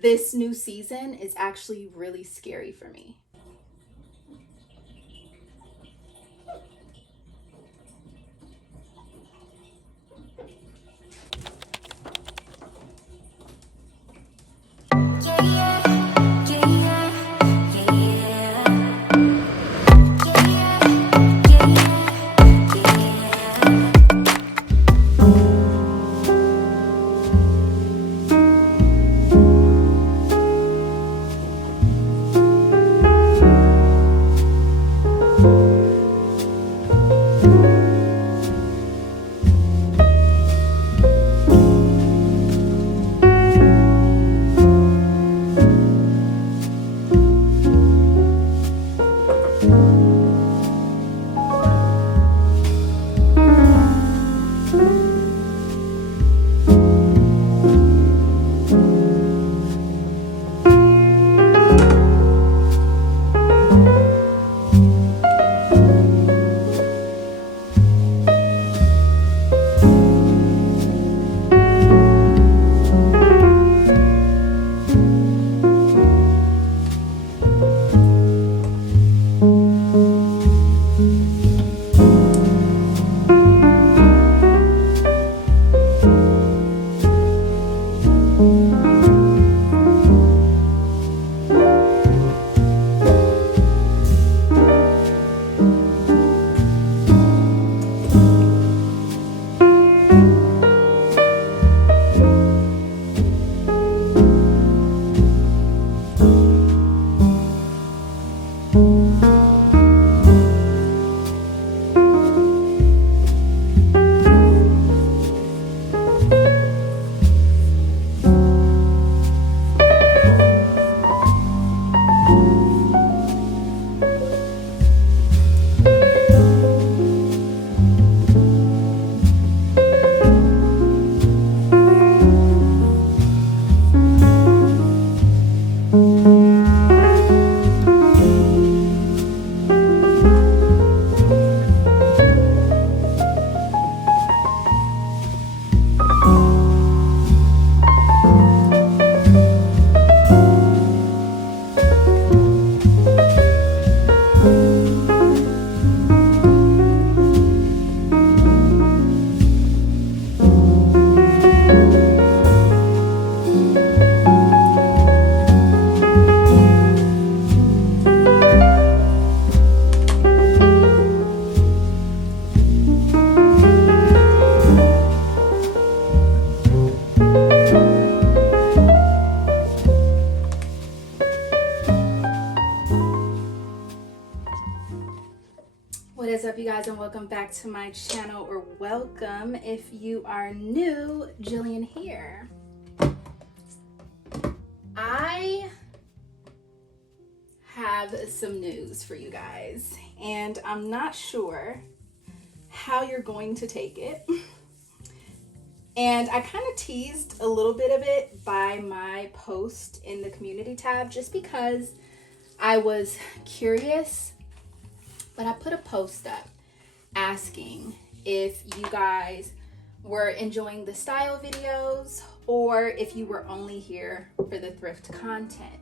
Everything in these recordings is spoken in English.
this new season is actually really scary for me. What is up, you guys, and welcome back to my channel, or welcome if you are new. Jillian here. I have some news for you guys, and I'm not sure how you're going to take it. And I kind of teased a little bit of it by my post in the community tab just because I was curious. But I put a post up asking if you guys were enjoying the style videos or if you were only here for the thrift content.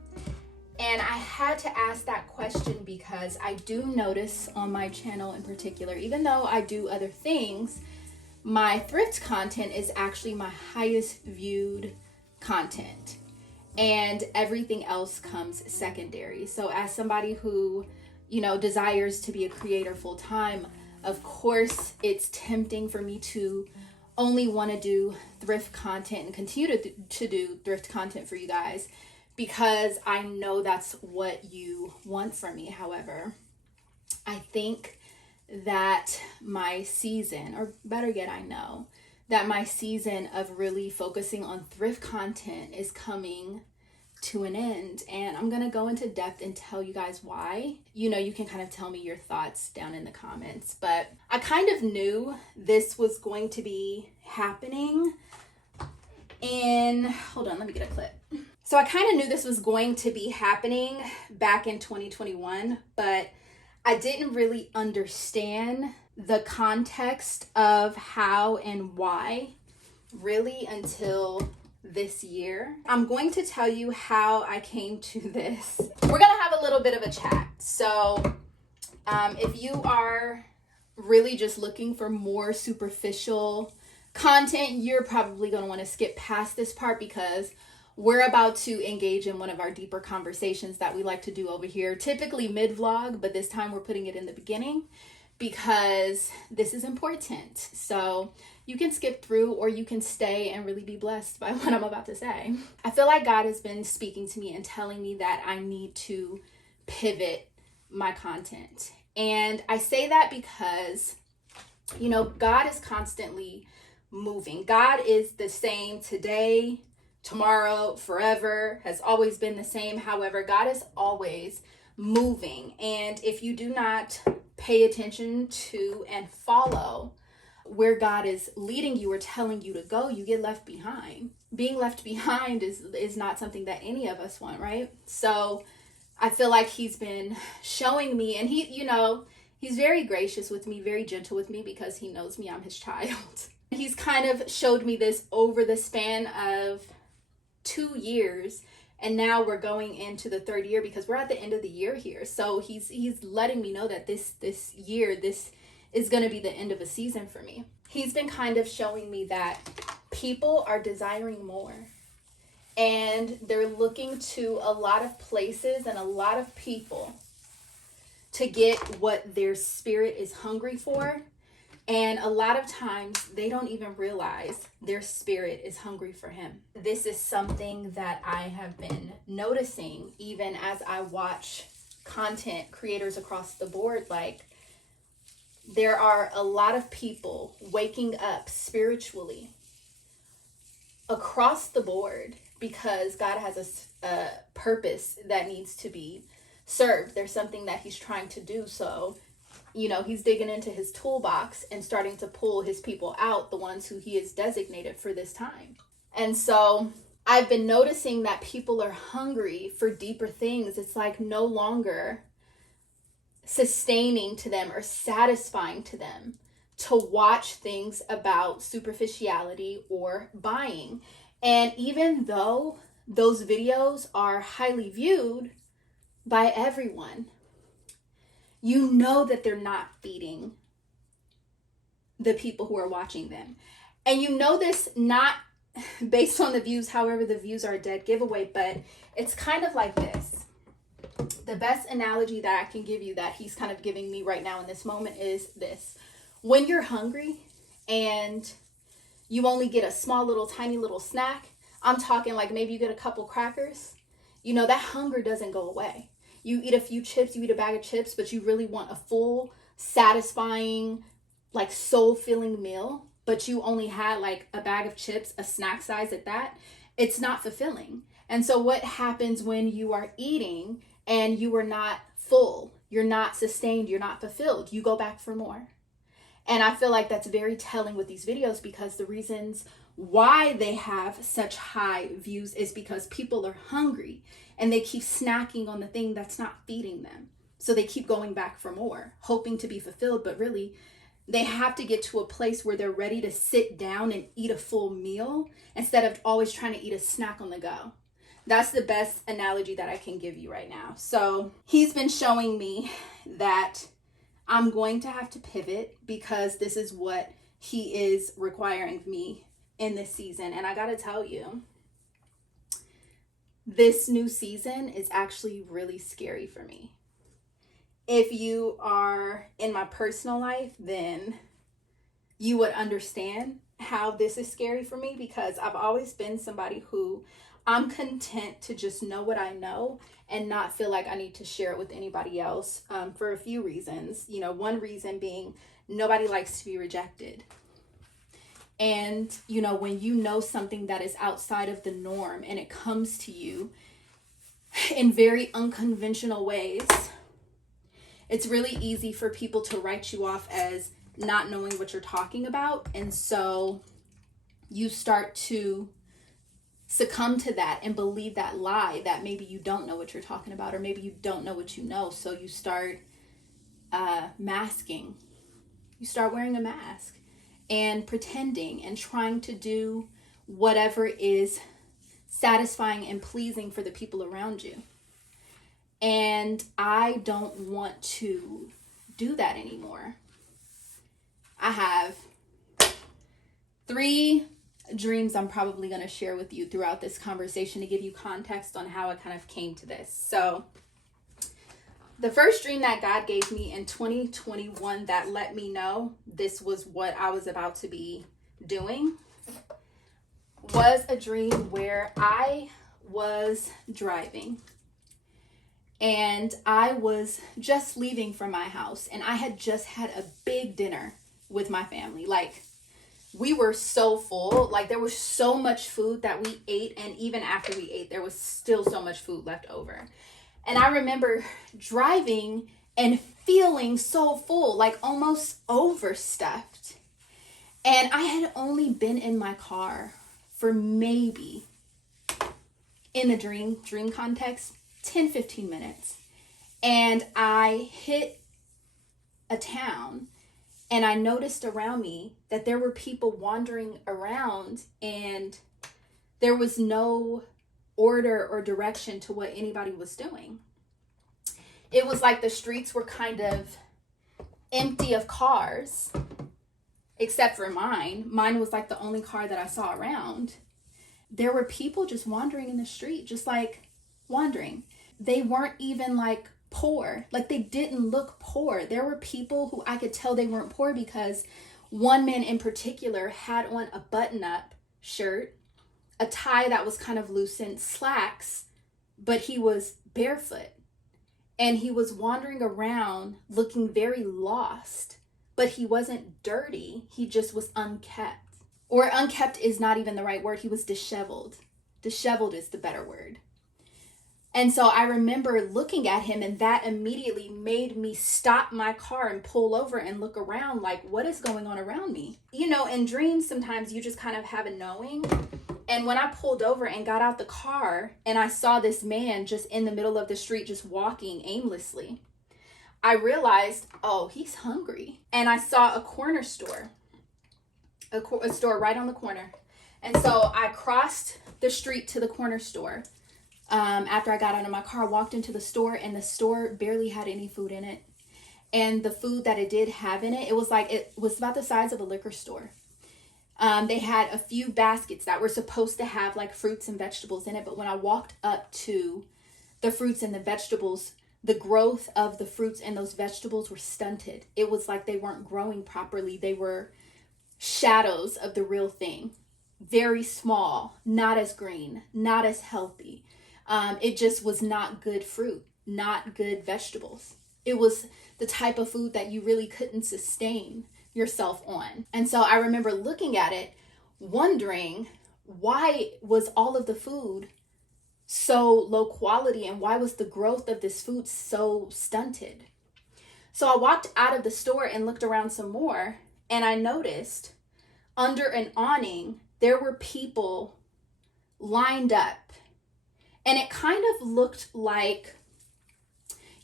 And I had to ask that question because I do notice on my channel in particular, even though I do other things, my thrift content is actually my highest viewed content. And everything else comes secondary. So as somebody who desires to be a creator full time, of course, it's tempting for me to only want to do thrift content and continue to do thrift content for you guys because I know that's what you want from me. However, I think that my season, or better yet, I know that my season of really focusing on thrift content is coming to an end, and I'm gonna go into depth and tell you guys why. You can kind of tell me your thoughts down in the comments, but I kind of knew this was going to be happening. And hold on, let me get a clip. So I kind of knew this was going to be happening back in 2021, but I didn't really understand the context of how and why really until this year. I'm going to tell you how I came to this. We're gonna have a little bit of a chat. So if you are really just looking for more superficial content, you're probably going to want to skip past this part, because we're about to engage in one of our deeper conversations that we like to do over here, typically mid-vlog, but this time we're putting it in the beginning because this is important. So you can skip through, or you can stay and really be blessed by what I'm about to say. I feel like God has been speaking to me and telling me that I need to pivot my content. And I say that because, you know, God is constantly moving. God is the same today, tomorrow, forever, has always been the same. However, God is always moving. And if you do not pay attention to and follow where God is leading you or telling you to go, you get left behind. Being left behind is not something that any of us want, right? So I feel like he's been showing me, and he's very gracious with me, very gentle with me, because he knows me, I'm his child. He's kind of showed me this over the span of 2 years, and now we're going into the 3rd year because we're at the end of the year here. So he's letting me know that this year, this is going to be the end of a season for me. He's been kind of showing me that people are desiring more. And they're looking to a lot of places and a lot of people to get what their spirit is hungry for. And a lot of times they don't even realize their spirit is hungry for him. This is something that I have been noticing even as I watch content creators across the board. Like, there are a lot of people waking up spiritually across the board because God has a purpose that needs to be served. There's something that he's trying to do. So, he's digging into his toolbox and starting to pull his people out, the ones who he has designated for this time. And so I've been noticing that people are hungry for deeper things. It's like no longer sustaining to them or satisfying to them to watch things about superficiality or buying. And even though those videos are highly viewed by everyone, you know that they're not feeding the people who are watching them. And you know this not based on the views, however, the views are a dead giveaway, but it's kind of like this. The best analogy that I can give you that he's kind of giving me right now in this moment is this. When you're hungry and you only get a small little tiny little snack, I'm talking like maybe you get a couple crackers, that hunger doesn't go away. You eat a few chips, you eat a bag of chips, but you really want a full, satisfying, like soul-filling meal, but you only had like a bag of chips, a snack size at that. It's not fulfilling. And so what happens when you are eating and you are not full, you're not sustained, you're not fulfilled, you go back for more. And I feel like that's very telling with these videos, because the reasons why they have such high views is because people are hungry and they keep snacking on the thing that's not feeding them. So they keep going back for more, hoping to be fulfilled, but really they have to get to a place where they're ready to sit down and eat a full meal instead of always trying to eat a snack on the go. That's the best analogy that I can give you right now. So he's been showing me that I'm going to have to pivot because this is what he is requiring of me in this season. And I got to tell you, this new season is actually really scary for me. If you are in my personal life, then you would understand how this is scary for me, because I've always been somebody who I'm content to just know what I know and not feel like I need to share it with anybody else for a few reasons. One reason being nobody likes to be rejected. And, when you know something that is outside of the norm and it comes to you in very unconventional ways, it's really easy for people to write you off as not knowing what you're talking about. And so you start to succumb to that and believe that lie that maybe you don't know what you're talking about, or maybe you don't know what you know. So you start masking. You start wearing a mask and pretending and trying to do whatever is satisfying and pleasing for the people around you. And I don't want to do that anymore. I have 3 dreams I'm probably going to share with you throughout this conversation to give you context on how I kind of came to this. So the first dream that God gave me in 2021 that let me know this was what I was about to be doing was a dream where I was driving and I was just leaving from my house, and I had just had a big dinner with my family. Like, we were so full, like there was so much food that we ate, and even after we ate, there was still so much food left over. And I remember driving and feeling so full, like almost overstuffed. And I had only been in my car for maybe, in the dream context, 10-15 minutes. And I hit a town, and I noticed around me that there were people wandering around, and there was no order or direction to what anybody was doing. It was like the streets were kind of empty of cars, except for mine. Mine was like the only car that I saw around. There were people just wandering in the street, just like wandering. They weren't even like poor. Like, they didn't look poor. There were people who I could tell they weren't poor because one man in particular had on a button-up shirt, a tie that was kind of loosened, slacks, but he was barefoot. And he was wandering around looking very lost, but he wasn't dirty. He just was unkept. Or unkept is not even the right word. He was disheveled. Disheveled is the better word. And so I remember looking at him, and that immediately made me stop my car and pull over and look around like, what is going on around me? You know, in dreams, sometimes you just kind of have a knowing. And when I pulled over and got out the car and I saw this man just in the middle of the street, just walking aimlessly, I realized, oh, he's hungry. And I saw a corner store, a store right on the corner. And so I crossed the street to the corner store. After I got out of my car, walked into the store, and the store barely had any food in it. And the food that it did have in it, it was about the size of a liquor store. They had a few baskets that were supposed to have like fruits and vegetables in it. But when I walked up to the fruits and the vegetables, the growth of the fruits and those vegetables were stunted. It was like they weren't growing properly. They were shadows of the real thing. Very small, not as green, not as healthy. It just was not good fruit, not good vegetables. It was the type of food that you really couldn't sustain yourself on. And so I remember looking at it, wondering, why was all of the food so low quality, and why was the growth of this food so stunted? So I walked out of the store and looked around some more, and I noticed under an awning, there were people lined up. And it kind of looked like,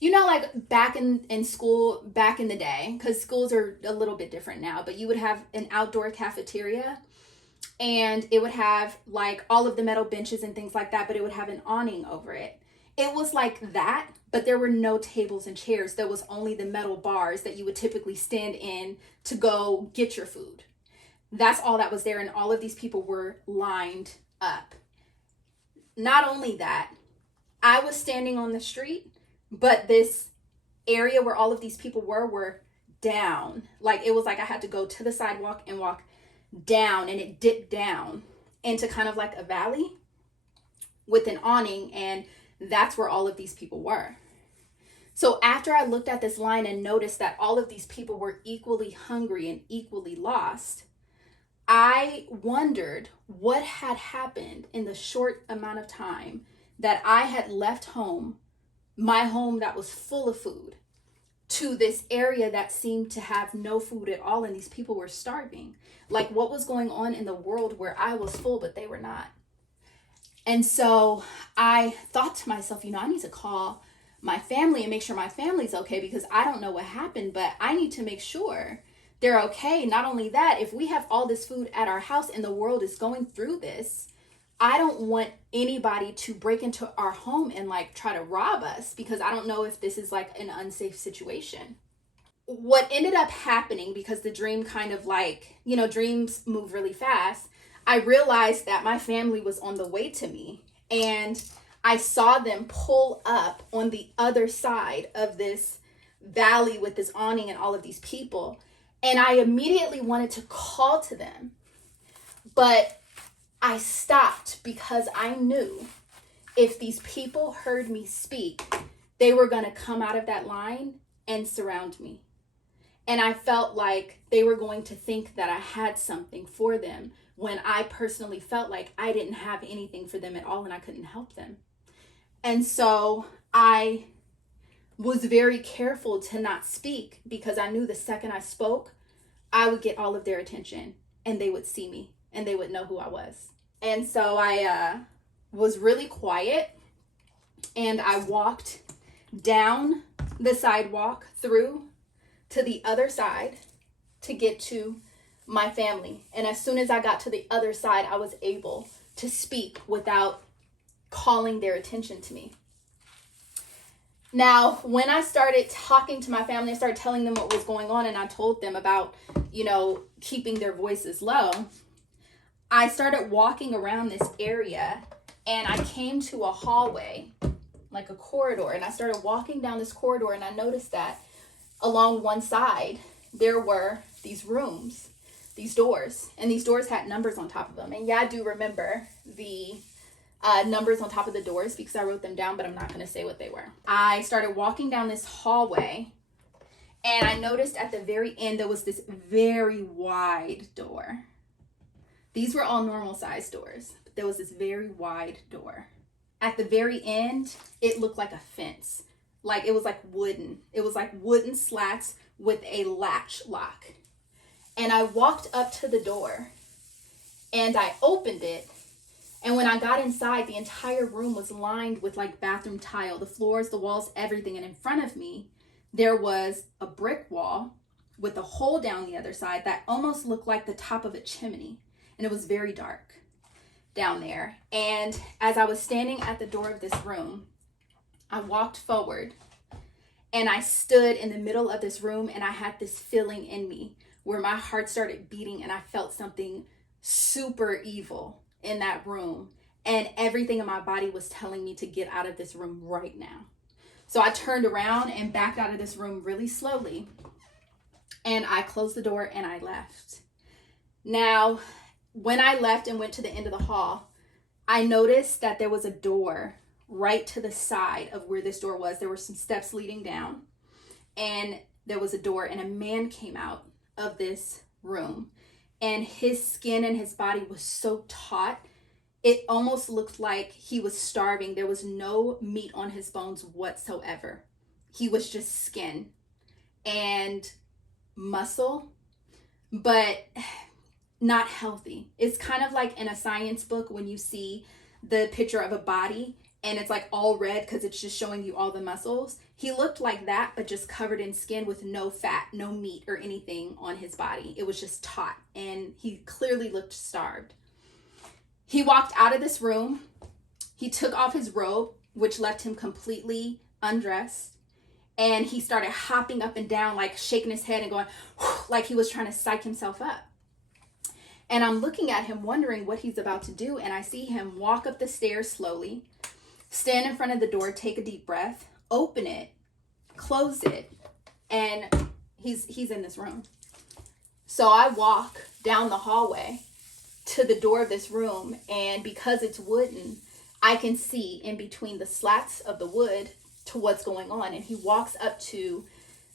you know, like back in school, back in the day, because schools are a little bit different now, but you would have an outdoor cafeteria, and it would have like all of the metal benches and things like that, but it would have an awning over it. It was like that, but there were no tables and chairs. There was only the metal bars that you would typically stand in to go get your food. That's all that was there, and all of these people were lined up. Not only that, I was standing on the street, but this area where all of these people were down. Like, it was like I had to go to the sidewalk and walk down, and it dipped down into kind of like a valley with an awning, and that's where all of these people were. So after I looked at this line and noticed that all of these people were equally hungry and equally lost, I wondered what had happened in the short amount of time that I had left home, my home that was full of food, to this area that seemed to have no food at all, and these people were starving. Like, what was going on in the world where I was full but they were not? And so I thought to myself, I need to call my family and make sure my family's okay, because I don't know what happened, but I need to make sure they're okay. Not only that, if we have all this food at our house and the world is going through this, I don't want anybody to break into our home and like try to rob us, because I don't know if this is like an unsafe situation. What ended up happening, because the dream kind of like, dreams move really fast, I realized that my family was on the way to me, and I saw them pull up on the other side of this valley with this awning and all of these people. And I immediately wanted to call to them, but I stopped because I knew if these people heard me speak, they were going to come out of that line and surround me. And I felt like they were going to think that I had something for them, when I personally felt like I didn't have anything for them at all and I couldn't help them. And so I was very careful to not speak, because I knew the second I spoke, I would get all of their attention and they would see me and they would know who I was. And so I was really quiet, and I walked down the sidewalk through to the other side to get to my family. And as soon as I got to the other side, I was able to speak without calling their attention to me. Now, when I started talking to my family, I started telling them what was going on, and I told them about, keeping their voices low. I started walking around this area, and I came to a hallway, like a corridor, and I started walking down this corridor, and I noticed that along one side, there were these rooms, these doors, and these doors had numbers on top of them. And yeah, I do remember the numbers on top of the doors because I wrote them down, but I'm not going to say what they were. I started walking down this hallway, and I noticed at the very end there was this very wide door. These were all normal size doors, but there was this very wide door. At the very end, it looked like a fence. Like it was like wooden. It was like wooden slats with a latch lock. And I walked up to the door and I opened it. And when I got inside, the entire room was lined with like bathroom tile, the floors, the walls, everything. And in front of me, there was a brick wall with a hole down the other side that almost looked like the top of a chimney. And it was very dark down there. And as I was standing at the door of this room, I walked forward and I stood in the middle of this room, and I had this feeling in me where my heart started beating, and I felt something super evil in that room, and everything in my body was telling me to get out of this room right now. So I turned around and backed out of this room really slowly, and I closed the door and I left. Now, when I left and went to the end of the hall, I noticed that there was a door right to the side of where this door was. There were some steps leading down, and there was a door, and a man came out of this room, and his skin and his body was so taut, it almost looked like he was starving. There was no meat on his bones whatsoever. He was just skin and muscle, but not healthy. It's kind of like in a science book when you see the picture of a body and it's like all red because it's just showing you all the muscles. He looked like that, but just covered in skin with no fat, no meat or anything on his body. It was just taut, and he clearly looked starved. He walked out of this room. He took off his robe, which left him completely undressed. And he started hopping up and down, like shaking his head and going, like he was trying to psych himself up. And I'm looking at him wondering what he's about to do. And I see him walk up the stairs slowly, stand in front of the door, take a deep breath, open it, close it, and he's in this room. So I walk down the hallway to the door of this room, and because it's wooden, I can see in between the slats of the wood to what's going on. And he walks up to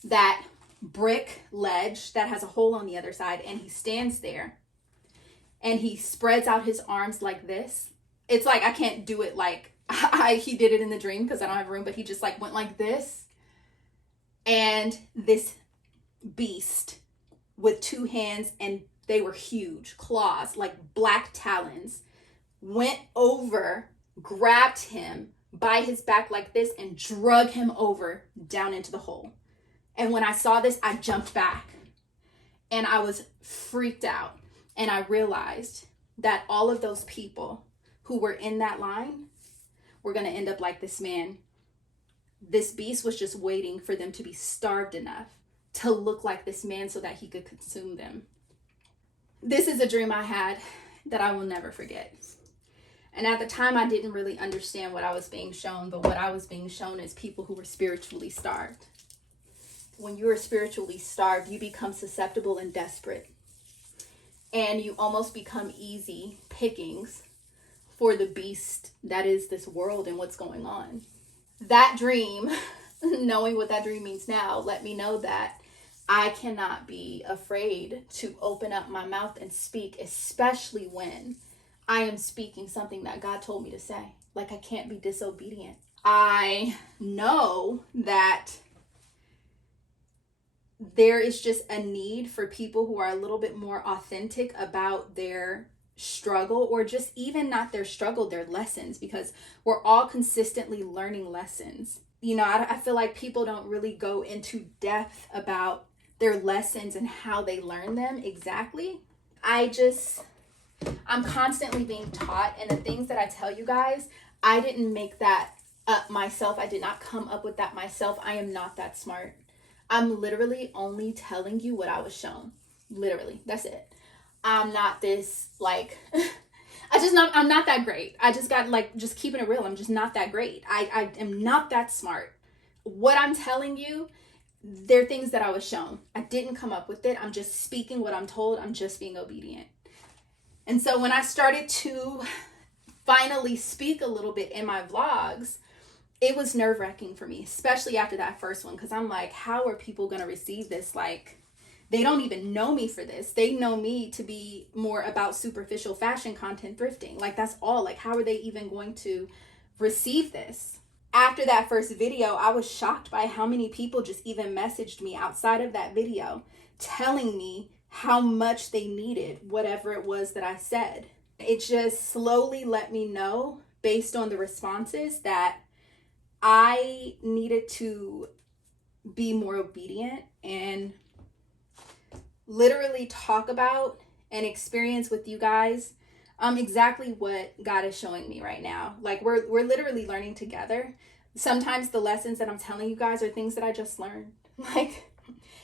that brick ledge that has a hole on the other side, and he stands there and he spreads out his arms like this. It's like I can't do it like he did it in the dream because I don't have room, but he just like went like this. And this beast with two hands, and they were huge claws, like black talons, went over, grabbed him by his back like this, and drug him over down into the hole. And when I saw this, I jumped back and I was freaked out. And I realized that all of those people who were in that line were going to end up like this man. This beast was just waiting for them to be starved enough to look like this man so that he could consume them. This is a dream I had that I will never forget. And at the time, I didn't really understand what I was being shown, but what I was being shown is people who were spiritually starved. When you are spiritually starved, you become susceptible and desperate. And you almost become easy pickings for the beast that is this world and what's going on. That dream, knowing what that dream means now, let me know that I cannot be afraid to open up my mouth and speak, especially when I am speaking something that God told me to say. Like, I can't be disobedient. I know that there is just a need for people who are a little bit more authentic about their struggle, or just even not their struggle, their lessons, because we're all consistently learning lessons. You know, I feel like people don't really go into depth about their lessons and how they learn them exactly. I'm constantly being taught, and the things that I tell you guys, I didn't make that up myself. I did not come up with that myself. I am not that smart. I'm literally only telling you what I was shown. Literally, that's it. I'm not this, like, I'm not that great. I just got, like, just keeping it real. I'm just not that great. I am not that smart. What I'm telling you, they're things that I was shown. I didn't come up with it. I'm just speaking what I'm told. I'm just being obedient. And so when I started to finally speak a little bit in my vlogs, it was nerve-wracking for me, especially after that first one, because I'm like, how are people going to receive this? Like, they don't even know me for this. They know me to be more about superficial fashion content thrifting. Like, that's all. Like, how are they even going to receive this? After that first video, I was shocked by how many people just even messaged me outside of that video telling me how much they needed whatever it was that I said. It just slowly let me know, based on the responses, that I needed to be more obedient and literally talk about and experience with you guys exactly what God is showing me right now. Like, we're literally learning together. Sometimes the lessons that I'm telling you guys are things that I just learned. Like,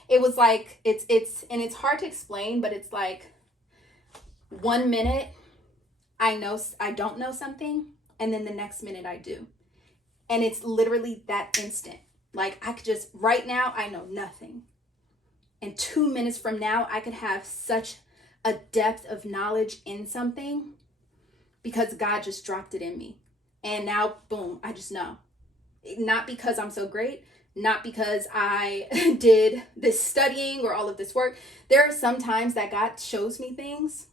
it was like, it's hard to explain, but it's like 1 minute I don't know something, and then the next minute I do. And it's literally that instant. Like, I could just, right now, I know nothing. And 2 minutes from now, I could have such a depth of knowledge in something because God just dropped it in me. And now, boom, I just know. Not because I'm so great, not because I did this studying or all of this work. There are some times that God shows me things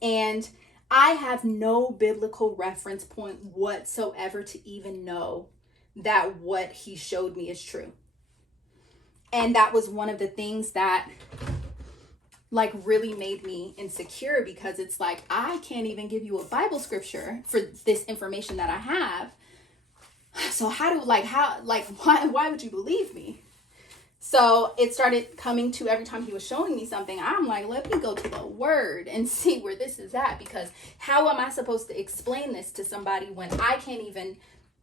and I have no biblical reference point whatsoever to even know that what he showed me is true. And that was one of the things that, like, really made me insecure, because it's like, I can't even give you a Bible scripture for this information that I have. So why would you believe me? So it started coming to, every time he was showing me something, I'm like, let me go to the word and see where this is at, because how am I supposed to explain this to somebody when I can't even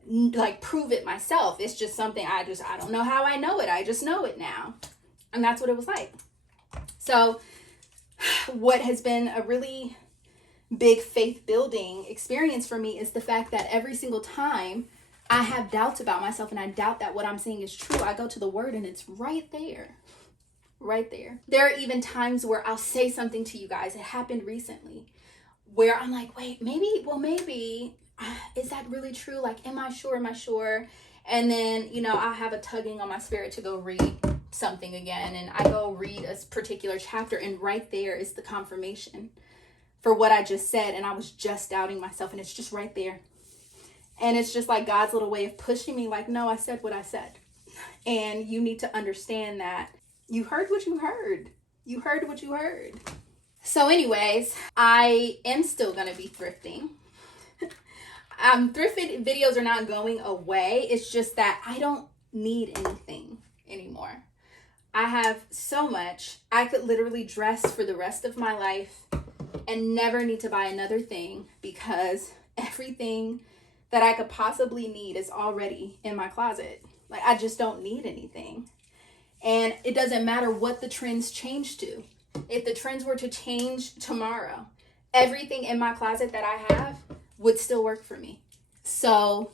like prove it myself? It's just something I don't know how I know it. I just know it now. And that's what it was like. So what has been a really big faith building experience for me is the fact that every single time I have doubts about myself and I doubt that what I'm saying is true, I go to the word and it's right there. Right there. There are even times where I'll say something to you guys. It happened recently where I'm like, wait, maybe, is that really true? Like, am I sure? And then, I have a tugging on my spirit to go read something again. And I go read a particular chapter, and right there is the confirmation for what I just said. And I was just doubting myself, and it's just right there. And it's just like God's little way of pushing me, like, no, I said what I said. And you need to understand that you heard what you heard. You heard what you heard. So anyways, I am still going to be thrifting. Thrift videos are not going away. It's just that I don't need anything anymore. I have so much. I could literally dress for the rest of my life and never need to buy another thing, because everything that I could possibly need is already in my closet. Like, I just don't need anything. And it doesn't matter what the trends change to. If the trends were to change tomorrow, everything in my closet that I have would still work for me. So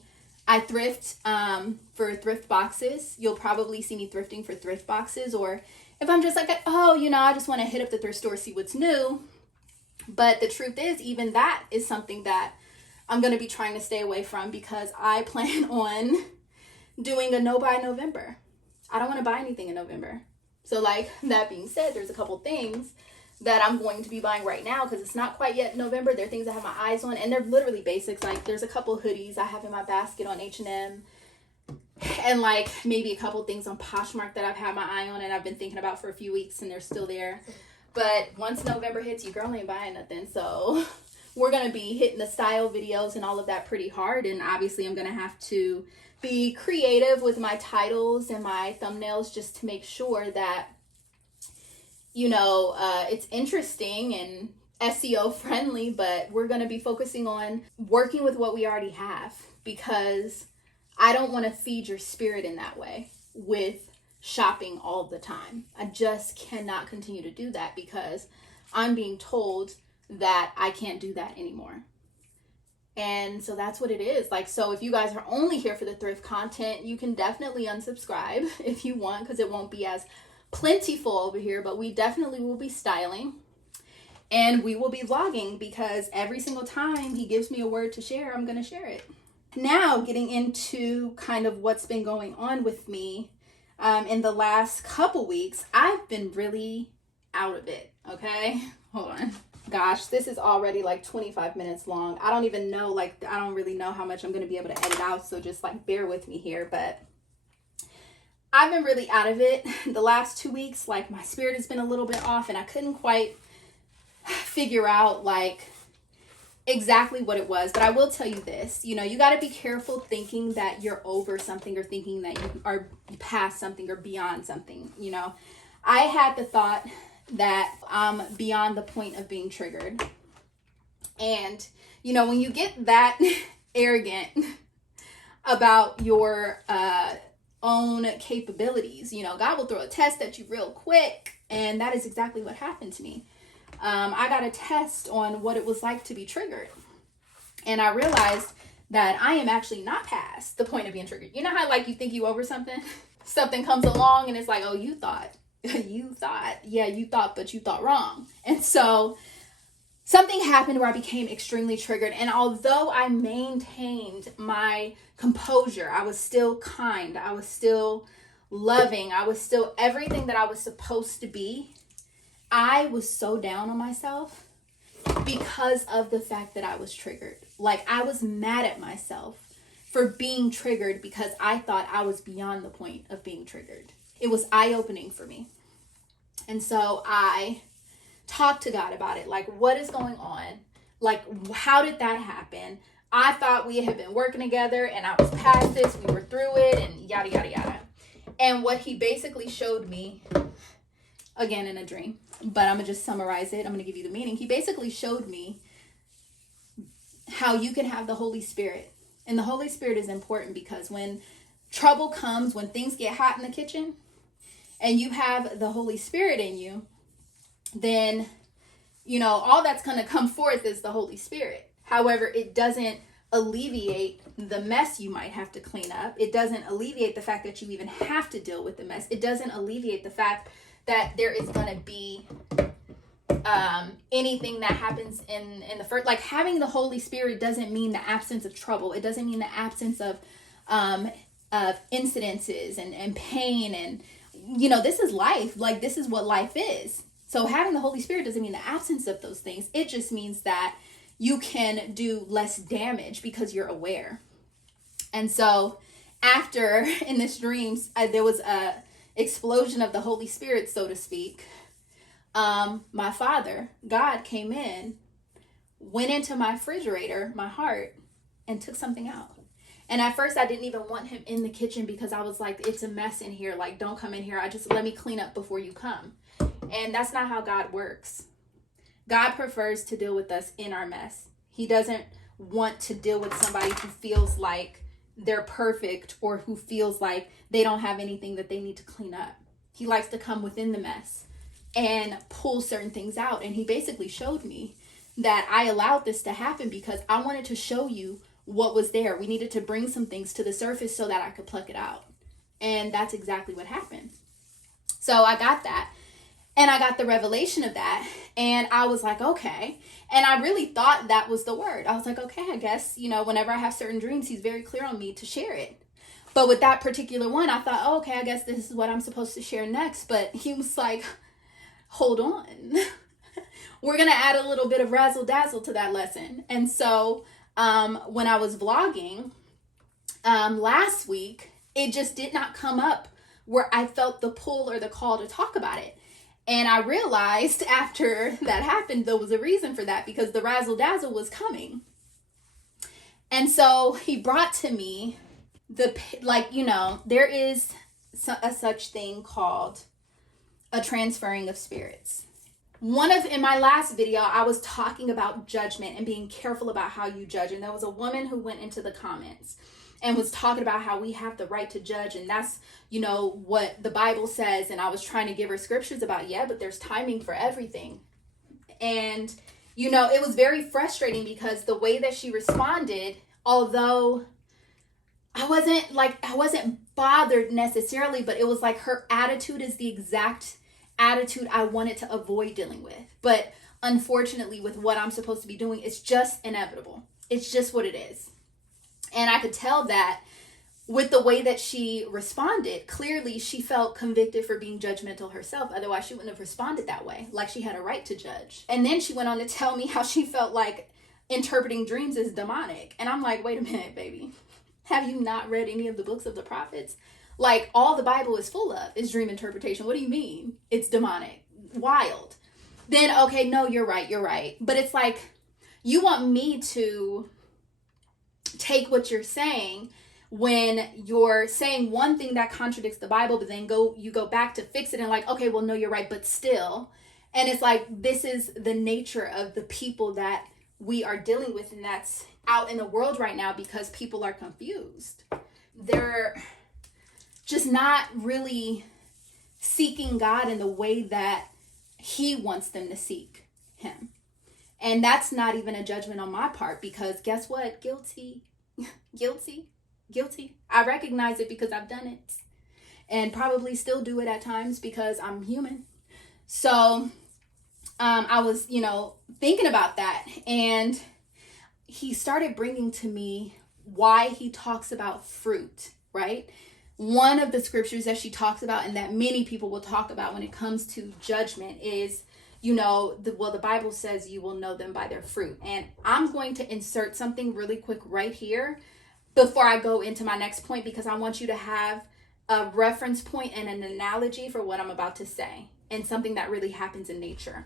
I thrift for thrift boxes. You'll probably see me thrifting for thrift boxes, or if I'm just like, oh, I just want to hit up the thrift store, see what's new. But the truth is, even that is something that I'm going to be trying to stay away from, because I plan on doing a no buy November. I don't want to buy anything in November. So like, that being said, there's a couple things that I'm going to be buying right now, because it's not quite yet November. They're things I have my eyes on, and they're literally basics. Like, there's a couple hoodies I have in my basket on H&M, and like maybe a couple things on Poshmark that I've had my eye on and I've been thinking about for a few weeks, and they're still there. But once November hits, your girl ain't buying nothing. So we're going to be hitting the style videos and all of that pretty hard. And obviously I'm going to have to be creative with my titles and my thumbnails, just to make sure that, it's interesting and SEO friendly. But we're going to be focusing on working with what we already have, because I don't want to feed your spirit in that way with shopping all the time. I just cannot continue to do that, because I'm being told that I can't do that anymore. And so that's what it is. Like, so if you guys are only here for the thrift content, you can definitely unsubscribe if you want, because it won't be as plentiful over here. But we definitely will be styling, and we will be vlogging, because every single time he gives me a word to share, I'm going to share it. Now, getting into kind of what's been going on with me in the last couple weeks, I've been really out of it. Okay, hold on. Gosh, this is already like 25 minutes long. I don't even know, I don't really know how much I'm going to be able to edit out. So just bear with me here. But I've been really out of it the last 2 weeks. Like, my spirit has been a little bit off, and I couldn't quite figure out exactly what it was. But I will tell you this, you got to be careful thinking that you're over something, or thinking that you are past something or beyond something. I had the thought that I'm beyond the point of being triggered. And, when you get that arrogant about your own capabilities, God will throw a test at you real quick. And that is exactly what happened to me. I got a test on what it was like to be triggered. And I realized that I am actually not past the point of being triggered. You know how you think you over something? Something comes along and it's like, oh, you thought. Yeah, you thought, but you thought wrong. And so something happened where I became extremely triggered. And although I maintained my composure, I was still kind, I was still loving, I was still everything that I was supposed to be. I was so down on myself because of the fact that I was triggered. I was mad at myself for being triggered, because I thought I was beyond the point of being triggered. It was eye-opening for me. And so I talked to God about it. What is going on? How did that happen? I thought we had been working together and I was past this. We were through it and yada, yada, yada. And what he basically showed me, again in a dream, but I'm going to just summarize it. I'm going to give you the meaning. He basically showed me how you can have the Holy Spirit. And the Holy Spirit is important, because when trouble comes, when things get hot in the kitchen, and you have the Holy Spirit in you, then, all that's going to come forth is the Holy Spirit. However, it doesn't alleviate the mess you might have to clean up. It doesn't alleviate the fact that you even have to deal with the mess. It doesn't alleviate the fact that there is going to be anything that happens in the first. Having the Holy Spirit doesn't mean the absence of trouble. It doesn't mean the absence of incidences and pain. And, this is life. This is what life is. So having the Holy Spirit doesn't mean the absence of those things. It just means that you can do less damage because you're aware. And so after, in this dream, there was a explosion of the Holy Spirit, so to speak. My Father, God, came in, went into my refrigerator, my heart, and took something out. And at first I didn't even want him in the kitchen, because I was like, it's a mess in here. Don't come in here. Let me clean up before you come. And that's not how God works. God prefers to deal with us in our mess. He doesn't want to deal with somebody who feels like they're perfect or who feels like they don't have anything that they need to clean up. He likes to come within the mess and pull certain things out. And he basically showed me that I allowed this to happen because I wanted to show you what was there. We needed to bring some things to the surface so that I could pluck it out. And that's exactly what happened. So I got that. And I got the revelation of that. And I was like, okay. And I really thought that was the word. I was like, okay, I guess, whenever I have certain dreams, he's very clear on me to share it. But with that particular one, I thought, oh, okay, I guess this is what I'm supposed to share next. But he was like, hold on. We're going to add a little bit of razzle dazzle to that lesson. And so when I was vlogging last week, it just did not come up where I felt the pull or the call to talk about it. And I realized after that happened, there was a reason for that, because the razzle dazzle was coming. And so he brought to me there is a such thing called a transferring of spirits. In my last video, I was talking about judgment and being careful about how you judge. And there was a woman who went into the comments and was talking about how we have the right to judge. And that's, what the Bible says. And I was trying to give her scriptures about, but there's timing for everything. And, it was very frustrating because the way that she responded, although I wasn't bothered necessarily, but it was like her attitude is the exact attitude I wanted to avoid dealing with. But unfortunately, with what I'm supposed to be doing, it's just inevitable. It's just what it is. And I could tell that with the way that she responded, clearly she felt convicted for being judgmental herself. Otherwise, she wouldn't have responded that way, like she had a right to judge. And then she went on to tell me how she felt like interpreting dreams is demonic. And I'm like, wait a minute, baby. Have you not read any of the books of the prophets? Like, all the Bible is full of is dream interpretation. What do you mean? It's demonic. Wild. Then, okay, no, you're right. But it's like, you want me to take what you're saying when you're saying one thing that contradicts the Bible, but then you go back to fix it and like, okay, well, no, you're right, but still. And it's like, this is the nature of the people that we are dealing with, and that's out in the world right now because people are confused. They're just not really seeking God in the way that he wants them to seek him. And that's not even a judgment on my part, because guess what? Guilty. I recognize it because I've done it and probably still do it at times because I'm human. So I was, thinking about that, and he started bringing to me why he talks about fruit, right? One of the scriptures that she talks about and that many people will talk about when it comes to judgment is, the Bible says you will know them by their fruit. And I'm going to insert something really quick right here before I go into my next point, because I want you to have a reference point and an analogy for what I'm about to say, and something that really happens in nature.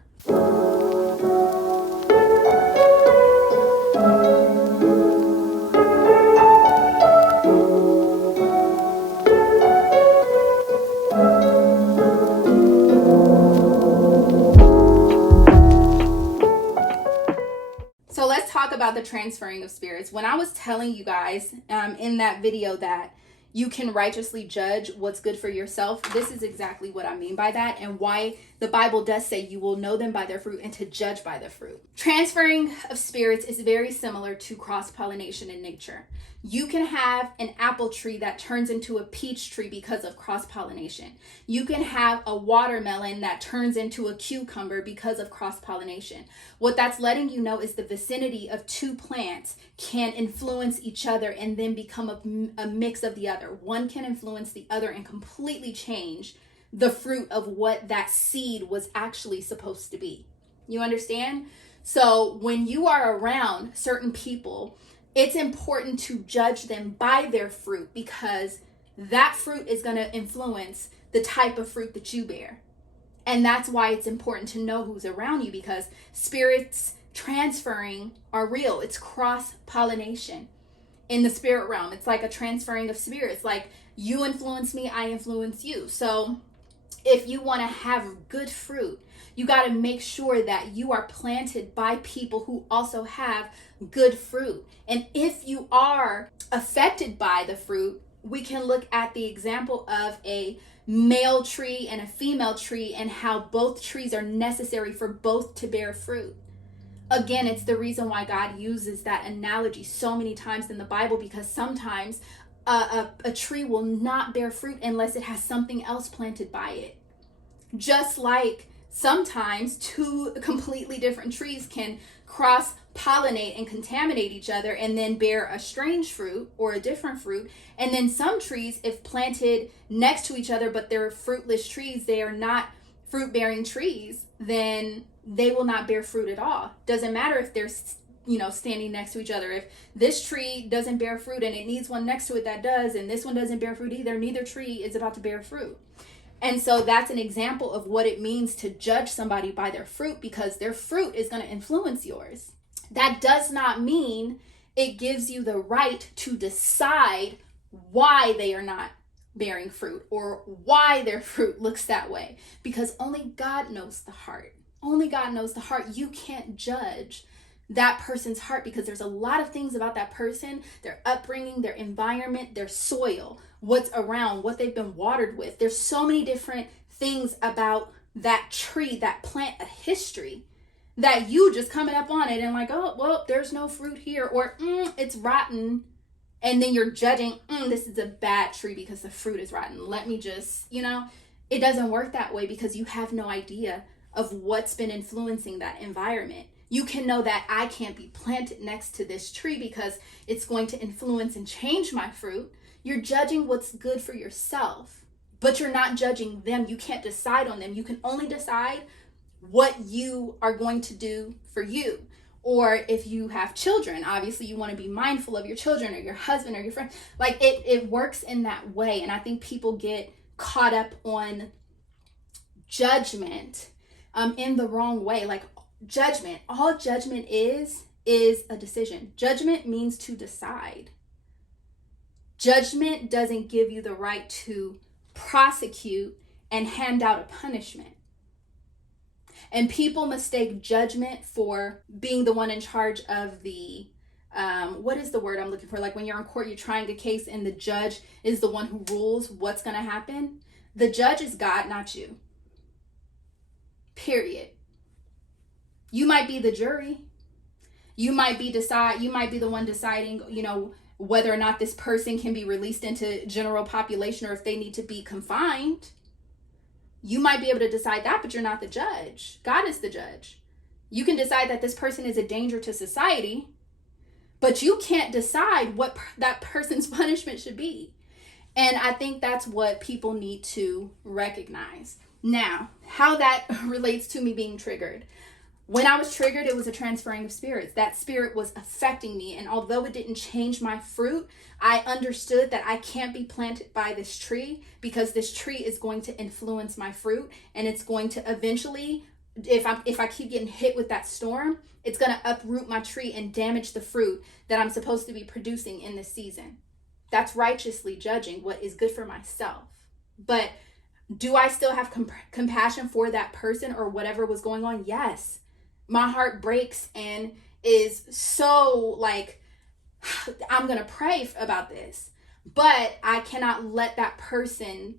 So let's talk about the transferring of spirits. When I was telling you guys in that video that you can righteously judge what's good for yourself, this is exactly what I mean by that, and why the Bible does say you will know them by their fruit and to judge by the fruit. Transferring of spirits is very similar to cross-pollination in nature. You can have an apple tree that turns into a peach tree because of cross-pollination. You can have a watermelon that turns into a cucumber because of cross-pollination. What that's letting you know is the vicinity of two plants can influence each other and then become a mix of the other. One can influence the other and completely change the fruit of what that seed was actually supposed to be. You understand? So when you are around certain people, it's important to judge them by their fruit, because that fruit is going to influence the type of fruit that you bear. And that's why it's important to know who's around you, because spirits transferring are real. It's cross-pollination in the spirit realm. It's like a transferring of spirits. Like, you influence me, I influence you. So If you want to have good fruit, you got to make sure that you are planted by people who also have good fruit. And if you are affected by the fruit, we can look at the example of a male tree and a female tree and how both trees are necessary for both to bear fruit. Again, it's the reason why God uses that analogy so many times in the Bible, because sometimes a tree will not bear fruit unless it has something else planted by it. Just like sometimes two completely different trees can cross-pollinate and contaminate each other and then bear a strange fruit or a different fruit. And then some trees, if planted next to each other, but they're fruitless trees, they are not fruit-bearing trees, then they will not bear fruit at all. Doesn't matter if they're standing next to each other. If this tree doesn't bear fruit and it needs one next to it that does, and this one doesn't bear fruit either, neither tree is about to bear fruit. And so that's an example of what it means to judge somebody by their fruit, because their fruit is going to influence yours. That does not mean it gives you the right to decide why they are not bearing fruit or why their fruit looks that way, because only God knows the heart. Only God knows the heart. You can't judge that person's heart, because there's a lot of things about that person, their upbringing, their environment, their soil, what's around, what they've been watered with. There's so many different things about that tree, that plant, a history, that you just coming up on it and like, oh, well, there's no fruit here, or it's rotten. And then you're judging, this is a bad tree because the fruit is rotten. Let me just, it doesn't work that way, because you have no idea of what's been influencing that environment. You can know that I can't be planted next to this tree because it's going to influence and change my fruit. You're judging what's good for yourself, but you're not judging them. You can't decide on them. You can only decide what you are going to do for you. Or if you have children, obviously you want to be mindful of your children or your husband or your friend. Like it works in that way. And I think people get caught up on judgment in the wrong way. Like judgment, all judgment is a decision. Judgment means to decide. Judgment doesn't give you the right to prosecute and hand out a punishment. And people mistake judgment for being the one in charge of the, what is the word I'm looking for? Like when you're in court, you're trying a case and the judge is the one who rules what's going to happen. The judge is God, not you. Period. You might be the jury. You might be the one deciding, whether or not this person can be released into general population or if they need to be confined. You might be able to decide that, but you're not the judge. God is the judge. You can decide that this person is a danger to society, but you can't decide what that person's punishment should be. And I think that's what people need to recognize. Now, how that relates to me being triggered. When I was triggered, it was a transferring of spirits. That spirit was affecting me. And although it didn't change my fruit, I understood that I can't be planted by this tree, because this tree is going to influence my fruit. And it's going to eventually, if I keep getting hit with that storm, it's going to uproot my tree and damage the fruit that I'm supposed to be producing in this season. That's righteously judging what is good for myself. But do I still have compassion for that person or whatever was going on? Yes. My heart breaks and is so like, I'm going to pray about this. But I cannot let that person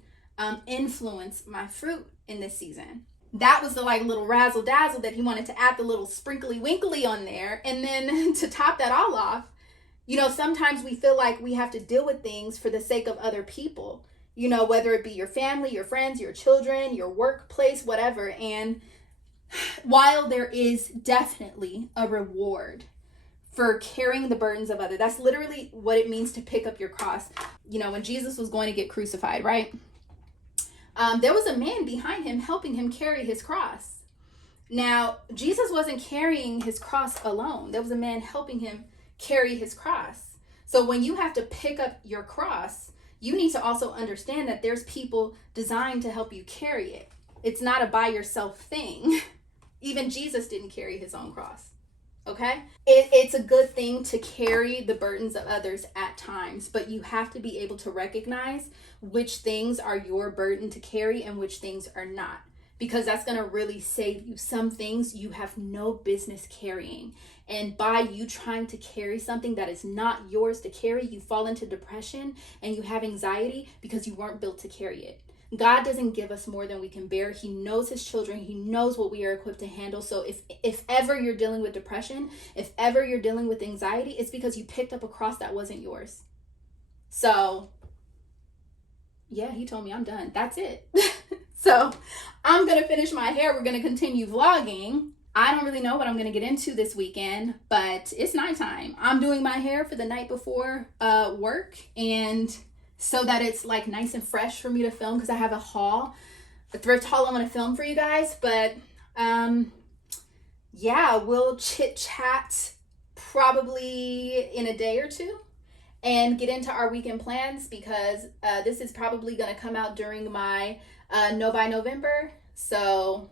influence my fruit in this season. That was the like little razzle dazzle that he wanted to add the little sprinkly winkly on there. And then to top that all off, sometimes we feel like we have to deal with things for the sake of other people, whether it be your family, your friends, your children, your workplace, whatever. And while there is definitely a reward for carrying the burdens of others, that's literally what it means to pick up your cross. When Jesus was going to get crucified, right? There was a man behind him helping him carry his cross. Now, Jesus wasn't carrying his cross alone. There was a man helping him carry his cross. So when you have to pick up your cross, you need to also understand that there's people designed to help you carry it. It's not a by yourself thing. Even Jesus didn't carry his own cross. Okay? It's a good thing to carry the burdens of others at times, but you have to be able to recognize which things are your burden to carry and which things are not, because that's going to really save you. Some things you have no business carrying, and by you trying to carry something that is not yours to carry, you fall into depression and you have anxiety because you weren't built to carry it. God doesn't give us more than we can bear. He knows his children. He knows what we are equipped to handle. So if ever you're dealing with depression, if ever you're dealing with anxiety, it's because you picked up a cross that wasn't yours. So yeah, he told me I'm done. That's it. So I'm going to finish my hair. We're going to continue vlogging. I don't really know what I'm going to get into this weekend, but it's nighttime. I'm doing my hair for the night before work, and so that it's like nice and fresh for me to film, because I have a thrift haul I want to film for you guys. But yeah, we'll chit chat probably in a day or two and get into our weekend plans, because this is probably going to come out during my No Buy November. So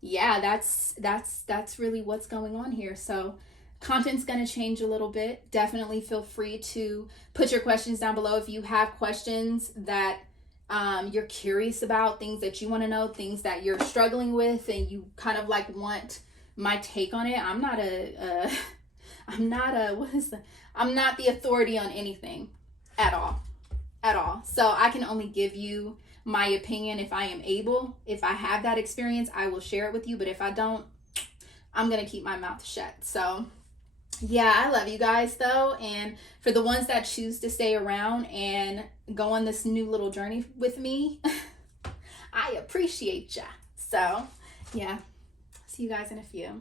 yeah, that's really what's going on here. So content's going to change a little bit. Definitely feel free to put your questions down below if you have questions that you're curious about, things that you want to know, things that you're struggling with, and you kind of like want my take on it. I'm not the authority on anything at all. So I can only give you my opinion if I am able. If I have that experience, I will share it with you. But if I don't, I'm going to keep my mouth shut. So yeah, I love you guys though. And for the ones that choose to stay around and go on this new little journey with me, I appreciate ya. So yeah, see you guys in a few.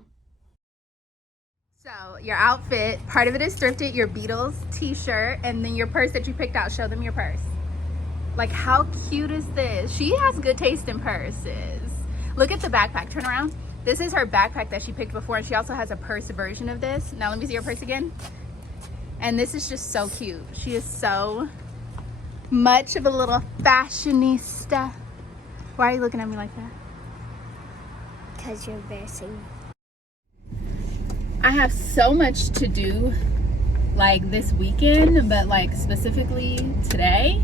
So your outfit, part of it is thrifted, your Beatles t-shirt, and then your purse that you picked out. Show them your purse. Like, how cute is this? She has good taste in purses. Look at the backpack. Turn around. This is her backpack that she picked before, and she also has a purse version of this. Now let me see your purse again. And this is just so cute. She is so much of a little fashionista. Why are you looking at me like that? Because you're embarrassing. I have so much to do like this weekend, but like specifically today,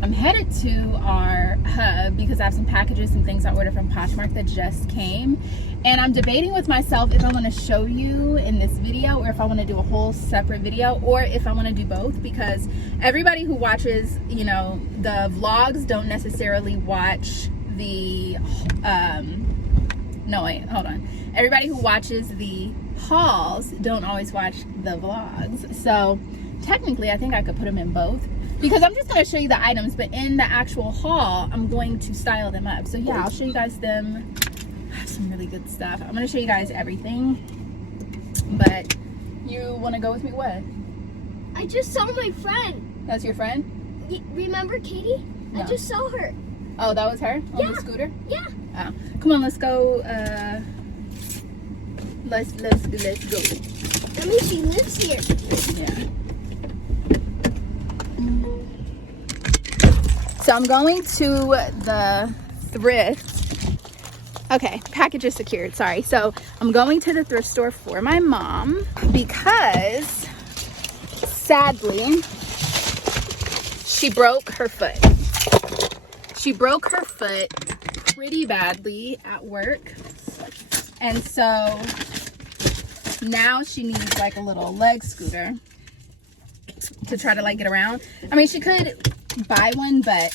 I'm headed to our hub because I have some packages and things I ordered from Poshmark that just came. And I'm debating with myself if I want to show you in this video or if I want to do a whole separate video, or if I want to do both, because everybody who watches, you know, the vlogs don't necessarily watch the, no wait, hold on. Everybody who watches the hauls don't always watch the vlogs. So technically I think I could put them in both, because I'm just going to show you the items, but in the actual haul I'm going to style them up. So yeah, I'll show you guys them. I have some really good stuff. I'm going to show you guys everything, but you want to go with me? What? I just saw my friend. That's your friend? Remember Katie? No. I just saw her. Oh, that was her on Yeah. the scooter? Yeah. Oh. Come on, let's go. Let's go. I mean, she lives here. Yeah. So I'm going to the Thrift. Okay, package is secured, sorry. So I'm going to the thrift store for my mom because sadly she broke her foot. She broke her foot pretty badly at work. And so now she needs like a little leg scooter to try to like get around. I mean, she could buy one, but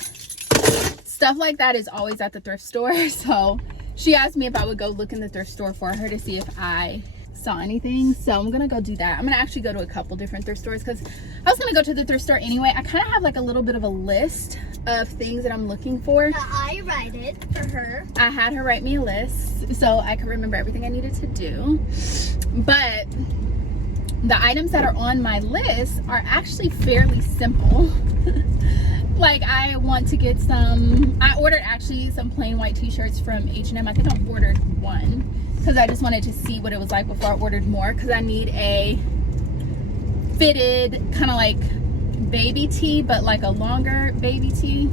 stuff like that is always at the thrift store. So she asked me if I would go look in the thrift store for her to see if I saw anything. So I'm gonna go do that. I'm gonna actually go to a couple different thrift stores because I was gonna go to the thrift store anyway. I kind of have like a little bit of a list of things that I'm looking for. I write it for her. I had her write me a list so I could remember everything I needed to do. But the items that are on my list are actually fairly simple. Like, I want to get I ordered actually some plain white t-shirts from H&M. I think I ordered one because I just wanted to see what it was like before I ordered more, because I need a fitted kind of like baby tee, but like a longer baby tee.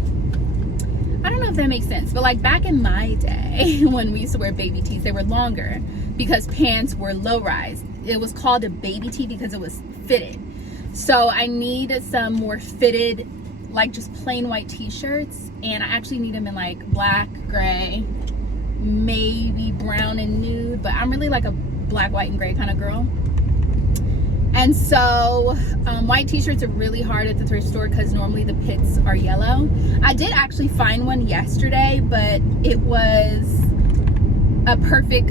I don't know if that makes sense, but like back in my day when we used to wear baby tees, they were longer because pants were low rise. it was called a baby tee because it was fitted. So I need some more fitted, like just plain white t-shirts, and I actually need them in like black, gray, maybe brown and nude, but I'm really like a black, white, and gray kind of girl. And so white t-shirts are really hard at the thrift store because normally the pits are yellow. I did actually find one yesterday, but it was a perfect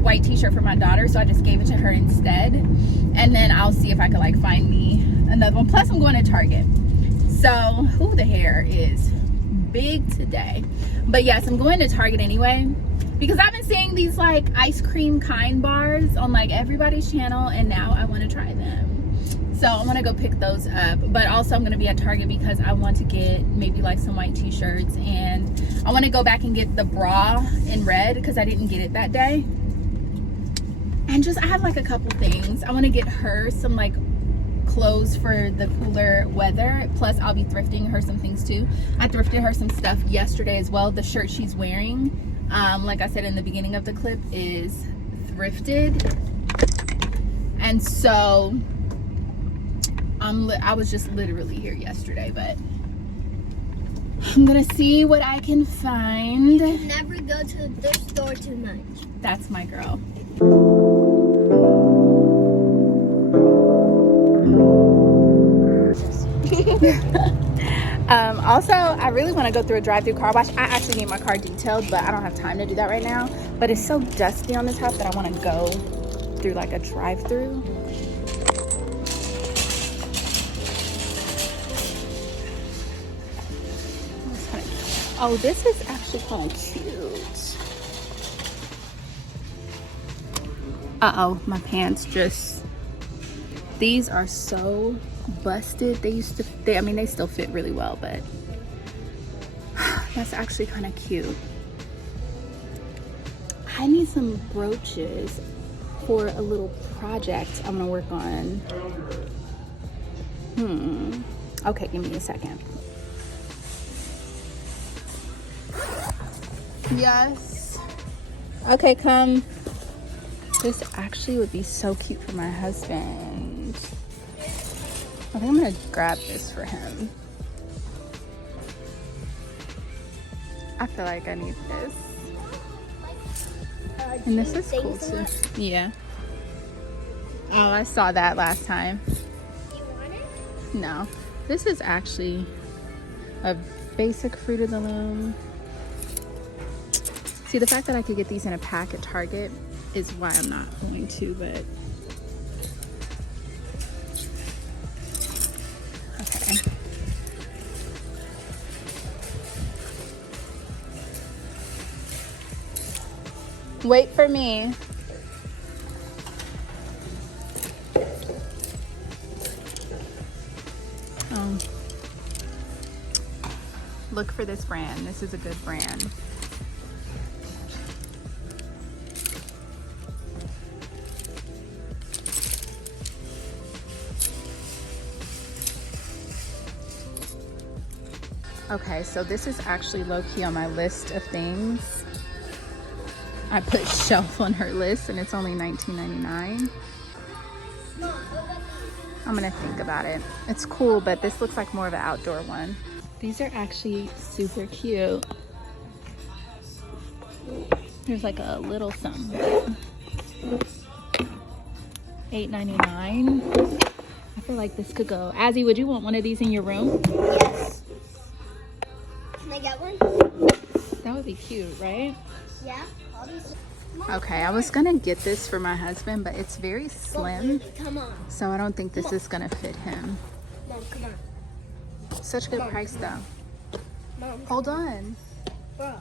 white t-shirt for my daughter, so I just gave it to her instead. And then I'll see if I could like find me another one. Plus I'm going to Target. So, the hair is big today. But yes, I'm going to Target anyway because I've been seeing these like ice cream kind bars on like everybody's channel, and now I want to try them. So I'm gonna go pick those up. But also I'm gonna be at Target because I want to get maybe like some white t-shirts, and I want to go back and get the bra in red because I didn't get it that day. And just I have like a couple things. I want to get her some like clothes for the cooler weather, plus I'll be thrifting her some things too. I thrifted her some stuff yesterday as well. The shirt she's wearing, like I said in the beginning of the clip, is thrifted. And so I was just literally here yesterday, but I'm gonna see what I can find. Never go to the thrift store too much. That's my girl. Also, I really want to go through a drive-through car wash. I actually need my car detailed, but I don't have time to do that right now. But it's so dusty on this house that I want to go through like a drive-through. Oh, this is actually kind of cute. Uh-oh, my pants just... These are so busted. They still fit really well, but that's actually kind of cute. I need some brooches for a little project I'm gonna work on. Okay, give me a second. Yes. Okay, come. This actually would be so cute for my husband. I think I'm gonna grab this for him. I feel like I need this. And this is cool too. Yeah. Oh, I saw that last time. You want it? No. This is actually a basic Fruit of the Loom. See, the fact that I could get these in a pack at Target is why I'm not going to, but okay. Wait for me. Look for this brand. This is a good brand. Okay, so this is actually low-key on my list of things. I put shelf on her list and it's only $19.99. I'm gonna think about it. It's cool, but this looks like more of an outdoor one. These are actually super cute. There's like a little something. $8.99. I feel like this could go. Azzy, would you want one of these in your room? Yes. Can I get one? That would be cute, right? Yeah. Okay, I was gonna get this for my husband, but it's very slim. Come on. So I don't think this is gonna fit him. Mom, come on. Such a good price though. Mom. Hold on. Bro.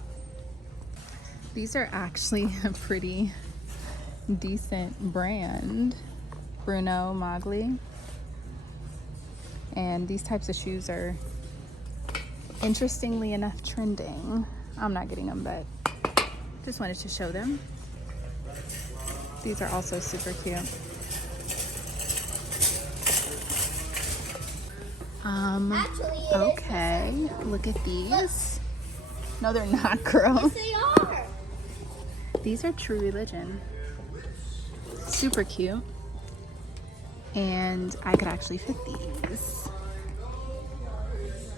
These are actually a pretty decent brand. Bruno Magli. And these types of shoes are, interestingly enough, trending. I'm not getting them, but just wanted to show them. These are also super cute. Okay, look at these. No, they're not, girl. Yes, they are. These are True Religion. super cute. And I could actually fit these.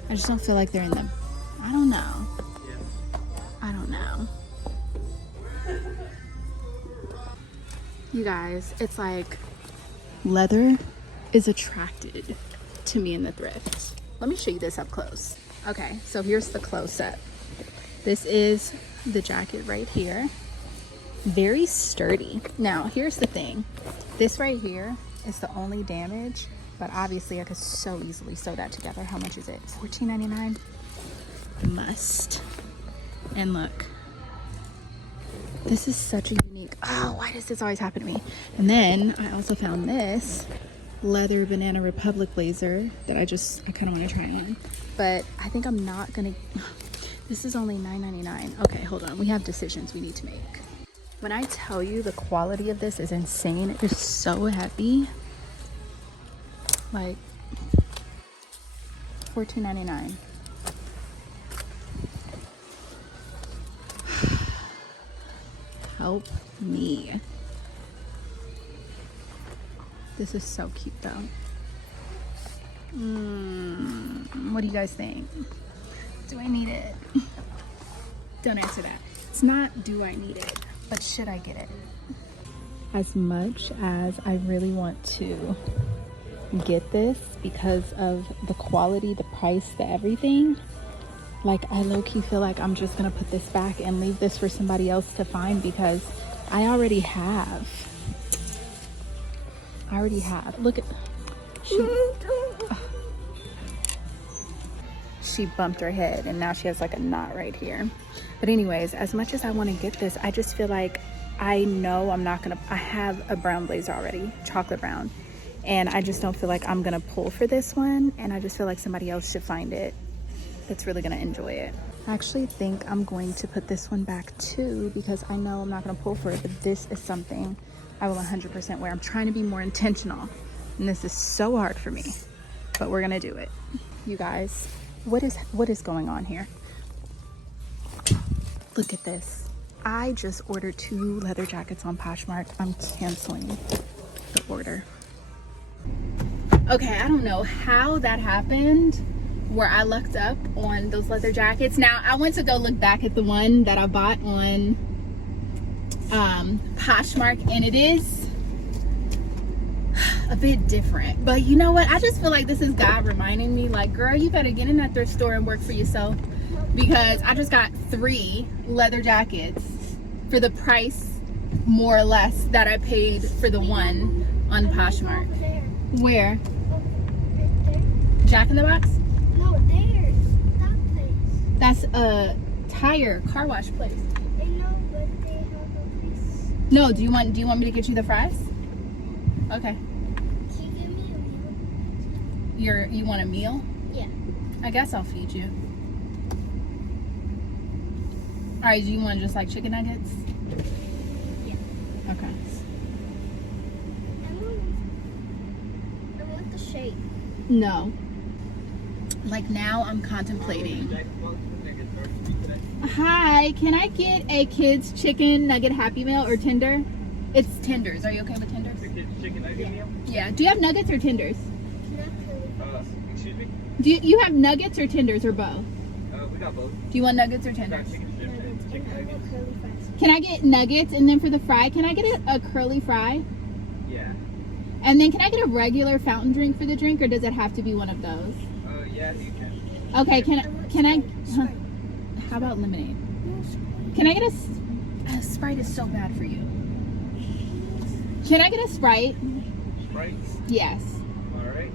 I just don't feel like they're in them. I don't know. I don't know. You guys, it's like leather is attracted to me in the thrift. Let me show you this up close. Okay, so here's the close-up. This is the jacket right here. Very sturdy. Now, here's the thing. This right here is the only damage, but obviously I could so easily sew that together. How much is it? $14.99? Must. And look. This is such a unique, oh, why does this always happen to me? And then I also found this leather Banana Republic blazer that I kind of want to try on. But I think I'm not gonna, this is only $9.99. Okay, hold on, we have decisions we need to make. When I tell you the quality of this is insane, it is so heavy. Like $14.99. Help me. This is so cute though. What do you guys think? Do I need it? Don't answer that. It's not do I need it, but should I get it? As much as I really want to get this because of the quality, the price, the everything, like I low-key feel like I'm just gonna put this back and leave this for somebody else to find because I already have. Look at, she bumped her head and now she has like a knot right here. But anyways, as much as I want to get this, I just feel like I know I'm not gonna, I have a brown blazer already, chocolate brown, and I just don't feel like I'm gonna pull for this one, and I just feel like somebody else should find it that's really gonna enjoy it. I actually think I'm going to put this one back too because I know I'm not gonna pull for it, but this is something I will 100% wear. I'm trying to be more intentional, and this is so hard for me, but we're gonna do it. You guys, what is going on here? Look at this. I just ordered 2 leather jackets on Poshmark. I'm canceling the order. Okay, I don't know how that happened where I lucked up on those leather jackets. Now, I went to go look back at the one that I bought on Poshmark, and it is a bit different. But you know what? I just feel like this is God reminding me, like, girl, you better get in that thrift store and work for yourself, because I just got 3 leather jackets for the price, more or less, that I paid for the one on Poshmark. Where? Jack in the Box? No, there's that place. That's a tire car wash place. I know, but they have a place. No, do you want me to get you the fries? Okay. Can you give me a meal? You want a meal? Yeah. I guess I'll feed you. All right, do you want just like chicken nuggets? Yeah. Okay. I want the shake. No. Like now I'm contemplating. Hi, can I get a kid's chicken nugget Happy Meal or tender? It's tenders. Are you okay with tenders? The kids chicken nugget meal? Yeah. Do you have nuggets or tenders? Excuse me? Do you have nuggets or tenders or both? We got both. Do you want nuggets or tenders? Chicken nuggets. Can I get nuggets, and then for the fry, can I get a curly fry? Yeah. And then can I get a regular fountain drink for the drink, or does it have to be one of those? Yeah, you can. Okay, can I huh? How about lemonade? Can I get a Sprite is so bad for you. Can I get a Sprite? Sprite? Yes. Alright.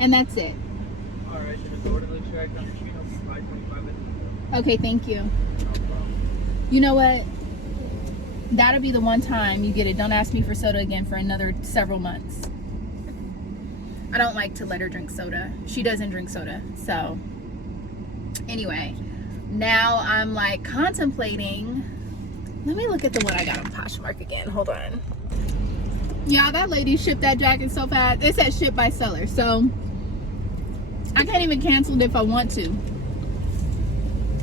And that's it. Alright, so the order looks right down the machine will be 5:25 minutes. Okay, thank you. No problem. You know what? That'll be the one time you get it. Don't ask me for soda again for another several months. I don't like to let her drink soda. She doesn't drink soda. So anyway, now I'm like contemplating. Let me look at the one I got on Poshmark again. Hold on. Yeah, that lady shipped that jacket so fast. It said shipped by seller. So I can't even cancel it if I want to.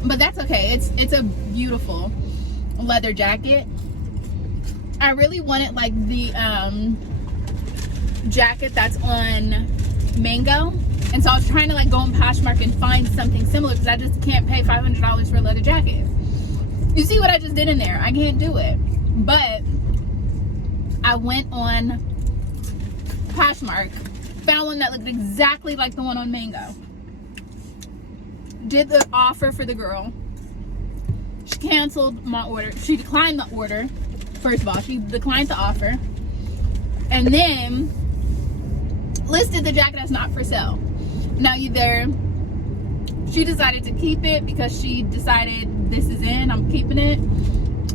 But that's okay. It's a beautiful leather jacket. I really wanted like the jacket that's on Mango, and so I was trying to like go on Poshmark and find something similar because I just can't pay $500 for a leather jacket. You see what I just did in there? I can't do it. But I went on Poshmark, found one that looked exactly like the one on Mango, did the offer for the girl. She canceled my order. She declined the order. First of all, she declined the offer, and then listed the jacket as not for sale. Now either she decided to keep it because she decided this is in, I'm keeping it,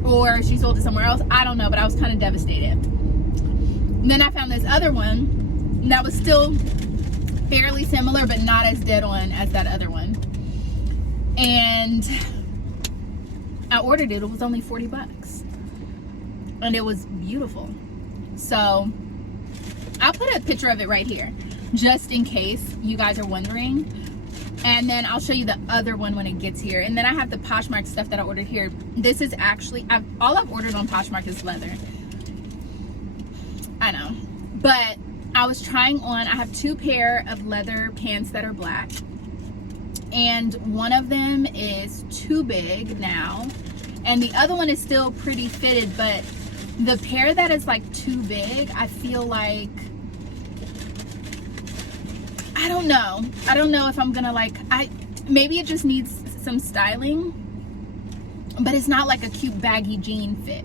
or she sold it somewhere else. I don't know, but I was kind of devastated. And then I found this other one that was still fairly similar, but not as dead on as that other one. And I ordered it. It was only 40 bucks. And it was beautiful. So I'll put a picture of it right here, just in case you guys are wondering. And then I'll show you the other one when it gets here. And then I have the Poshmark stuff that I ordered here. This is actually, all I've ordered on Poshmark is leather. I know. But I was trying on, I have 2 pair of leather pants that are black. And one of them is too big now. And the other one is still pretty fitted, but the pair that is like too big, I feel like, I don't know if I'm gonna like, maybe it just needs some styling, but it's not like a cute baggy jean fit.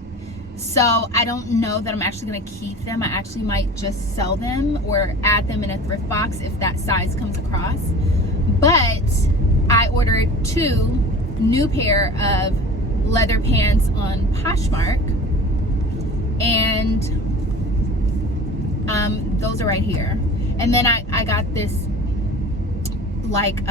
So I don't know that I'm actually gonna keep them. I actually might just sell them or add them in a thrift box if that size comes across. But I ordered 2 new pair of leather pants on Poshmark, and those are right here. And then I got this like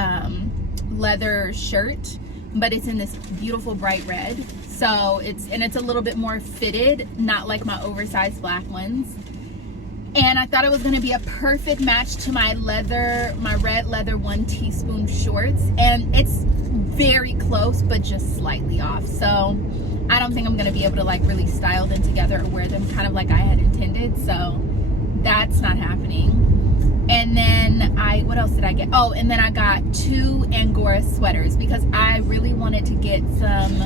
leather shirt, but it's in this beautiful bright red. So it's a little bit more fitted, not like my oversized black ones. And I thought it was gonna be a perfect match to my red leather 1 teaspoon shorts. And it's very close, but just slightly off. So I don't think I'm gonna be able to like really style them together or wear them kind of like I had intended. So that's not happening. And then what else did I get? Oh, and then I got 2 Angora sweaters because I really wanted to get some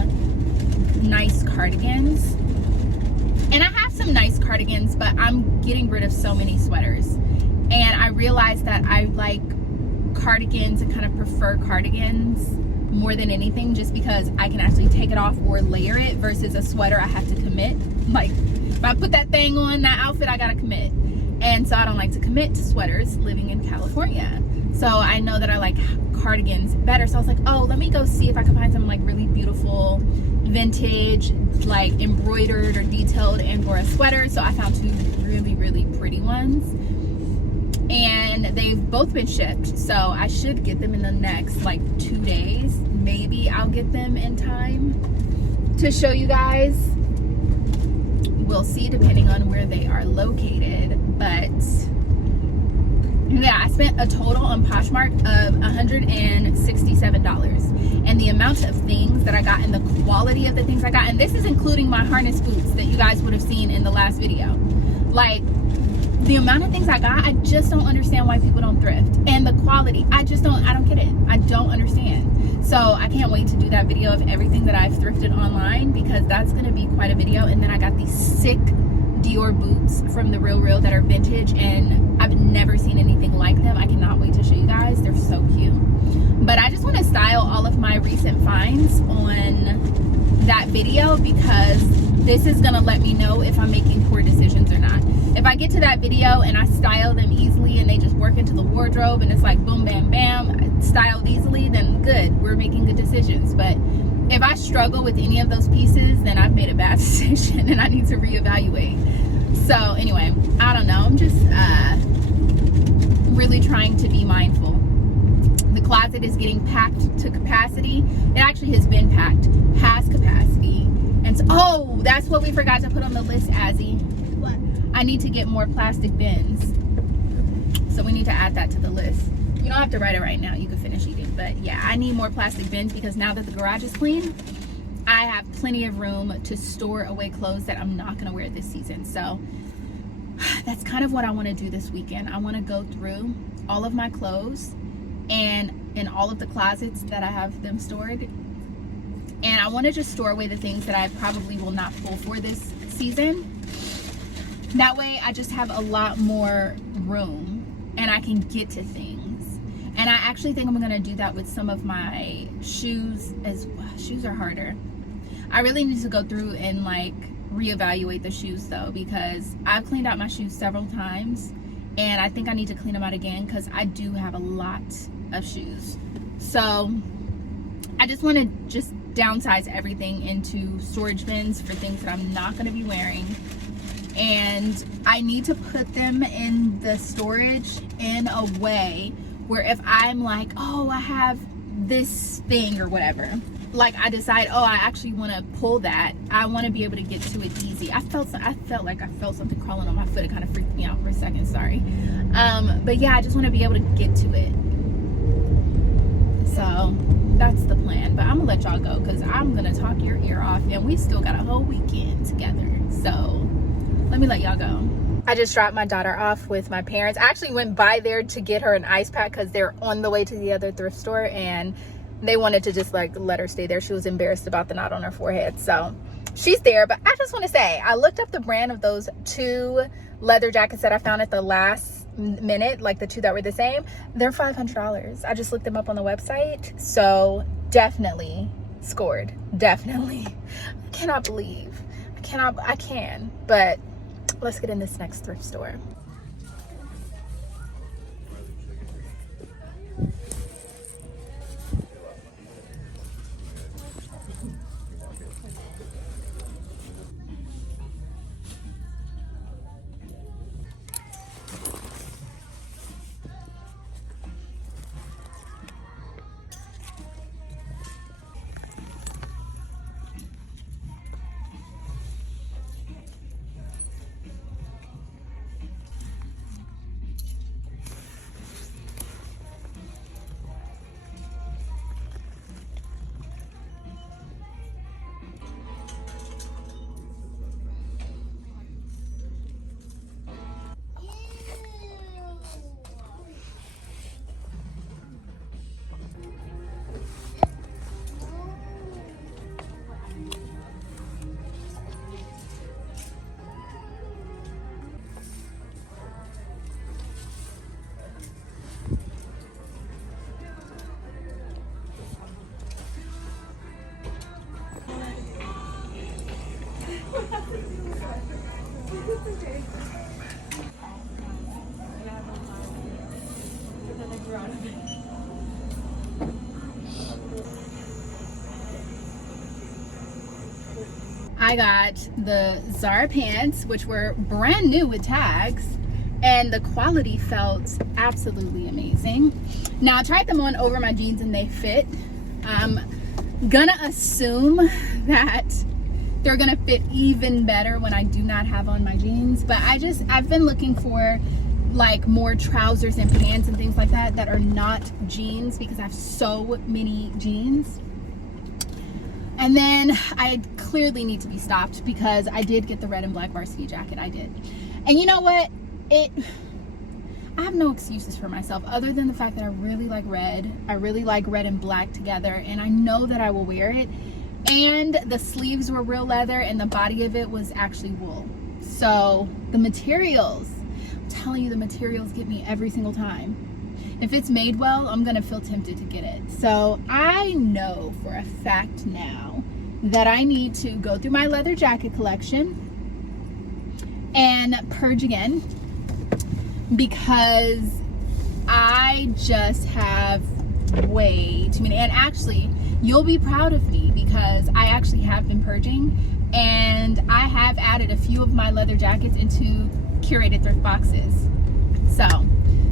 nice cardigans. And I have some nice cardigans, but I'm getting rid of so many sweaters. And I realized that I like cardigans and kind of prefer cardigans more than anything, just because I can actually take it off or layer it versus a sweater I have to commit. Like if I put that thing on, that outfit, I gotta commit. And so I don't like to commit to sweaters living in California. So I know that I like cardigans better. So I was like, oh, let me go see if I can find some like really beautiful vintage, like embroidered or detailed Angora sweaters. So I found 2 really, really pretty ones. And they've both been shipped. So I should get them in the next like 2 days. Maybe I'll get them in time to show you guys. We'll see, depending on where they are located. But yeah, I spent a total on Poshmark of $167. And the amount of things that I got and the quality of the things I got, and this is including my harness boots that you guys would have seen in the last video. Like, the amount of things I got, I just don't understand why people don't thrift. And the quality, I don't get it. I don't understand. So I can't wait to do that video of everything that I've thrifted online, because that's gonna be quite a video. And then I got these sick Dior boots from The Real that are vintage, and I've never seen anything like them. I cannot wait to show you guys. They're so cute. But I just want to style all of my recent finds on that video, because this is gonna let me know if I'm making poor decisions or not. If I get to that video and I style them easily and they just work into the wardrobe and it's like boom, bam, bam, styled easily, then good, we're making good decisions. But if I struggle with any of those pieces, then I've made a bad decision and I need to reevaluate. So anyway, I don't know. I'm just really trying to be mindful. The closet is getting packed to capacity. It actually has been packed past capacity. And so, oh, that's what we forgot to put on the list, Azzy. What? I need to get more plastic bins. So we need to add that to the list. You don't have to write it right now. You can finish eating. But yeah, I need more plastic bins, because now that the garage is clean, I have plenty of room to store away clothes that I'm not gonna wear this season. So that's kind of what I want to do this weekend. I want to go through all of my clothes and in all of the closets that I have them stored, and I want to just store away the things that I probably will not pull for this season. That way I just have a lot more room and I can get to things. And I actually think I'm gonna do that with some of my shoes as well. Shoes are harder. I really need to go through and like reevaluate the shoes though, because I've cleaned out my shoes several times and I think I need to clean them out again because I do have a lot of shoes. So I just want to just downsize everything into storage bins for things that I'm not going to be wearing, and I need to put them in the storage in a way where if I'm like, oh, I have this thing or whatever, like I decide, oh, I actually want to pull that, I want to be able to get to it easy. I felt like I felt something crawling on my foot. It kind of freaked me out for a second, sorry. But yeah, I just want to be able to get to it. So that's the plan. But I'm gonna let y'all go because I'm gonna talk your ear off and we still got a whole weekend together. So let me let y'all go. I just dropped my daughter off with my parents. I actually went by there to get her an ice pack because they're on the way to the other thrift store, and they wanted to just like let her stay there. She was embarrassed about the knot on her forehead, so she's there. But I just want to say, I looked up the brand of those 2 leather jackets that I found at the last minute, like the 2 that were the same. They're $500. I just looked them up on the website, so definitely scored. Definitely. I cannot believe. I can, but let's get in this next thrift store. I got the Zara pants, which were brand new with tags, and the quality felt absolutely amazing. Now I tried them on over my jeans and they fit. I'm gonna assume that they're gonna fit even better when I do not have on my jeans, but I've been looking for like more trousers and pants and things like that that are not jeans because I have so many jeans. And then I clearly need to be stopped because I did get the red and black varsity jacket. I did. And you know what? I have no excuses for myself other than the fact that I really like red. I really like red and black together, and I know that I will wear it. And the sleeves were real leather and the body of it was actually wool. So the materials, I'm telling you, the materials get me every single time. If it's made well, I'm gonna feel tempted to get it. So I know for a fact now that I need to go through my leather jacket collection and purge again, because I just have way too many. And actually, you'll be proud of me because I actually have been purging, and I have added a few of my leather jackets into curated thrift boxes. So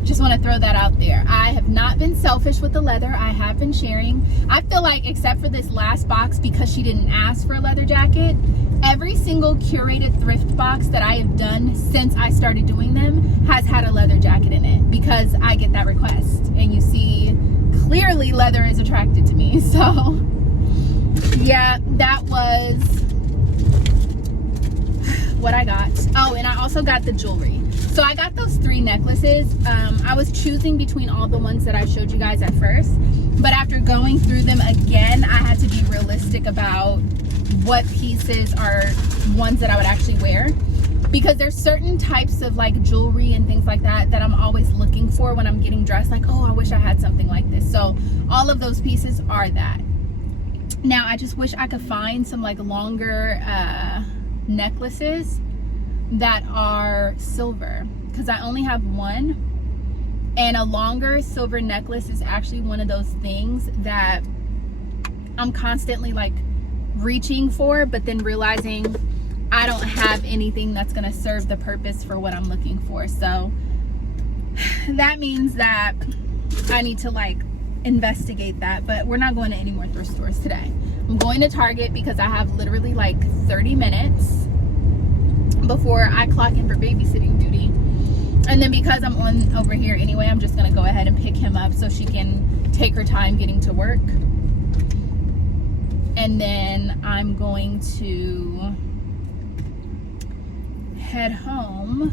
just want to throw that out there. I have not been selfish with the leather. I have been sharing. I feel like, except for this last box, because she didn't ask for a leather jacket, every single curated thrift box that I have done since I started doing them has had a leather jacket in it, because I get that request. And you see, clearly leather is attracted to me. So yeah, that was what I got. Oh, and I also got the jewelry. So I got those 3 necklaces. I was choosing between all the ones that I showed you guys at first, but after going through them again, I had to be realistic about what pieces are ones that I would actually wear, because there's certain types of like jewelry and things like that that I'm always looking for when I'm getting dressed, like, oh, I wish I had something like this. So all of those pieces are that. Now I just wish I could find some like longer necklaces that are silver, because I only have one, and a longer silver necklace is actually one of those things that I'm constantly like reaching for, but then realizing I don't have anything that's going to serve the purpose for what I'm looking for. So that means that I need to like investigate that, but we're not going to any more thrift stores today. I'm going to Target because I have literally like 30 minutes before I clock in for babysitting duty. And then because I'm on over here anyway, I'm just going to go ahead and pick him up so she can take her time getting to work. And then I'm going to head home.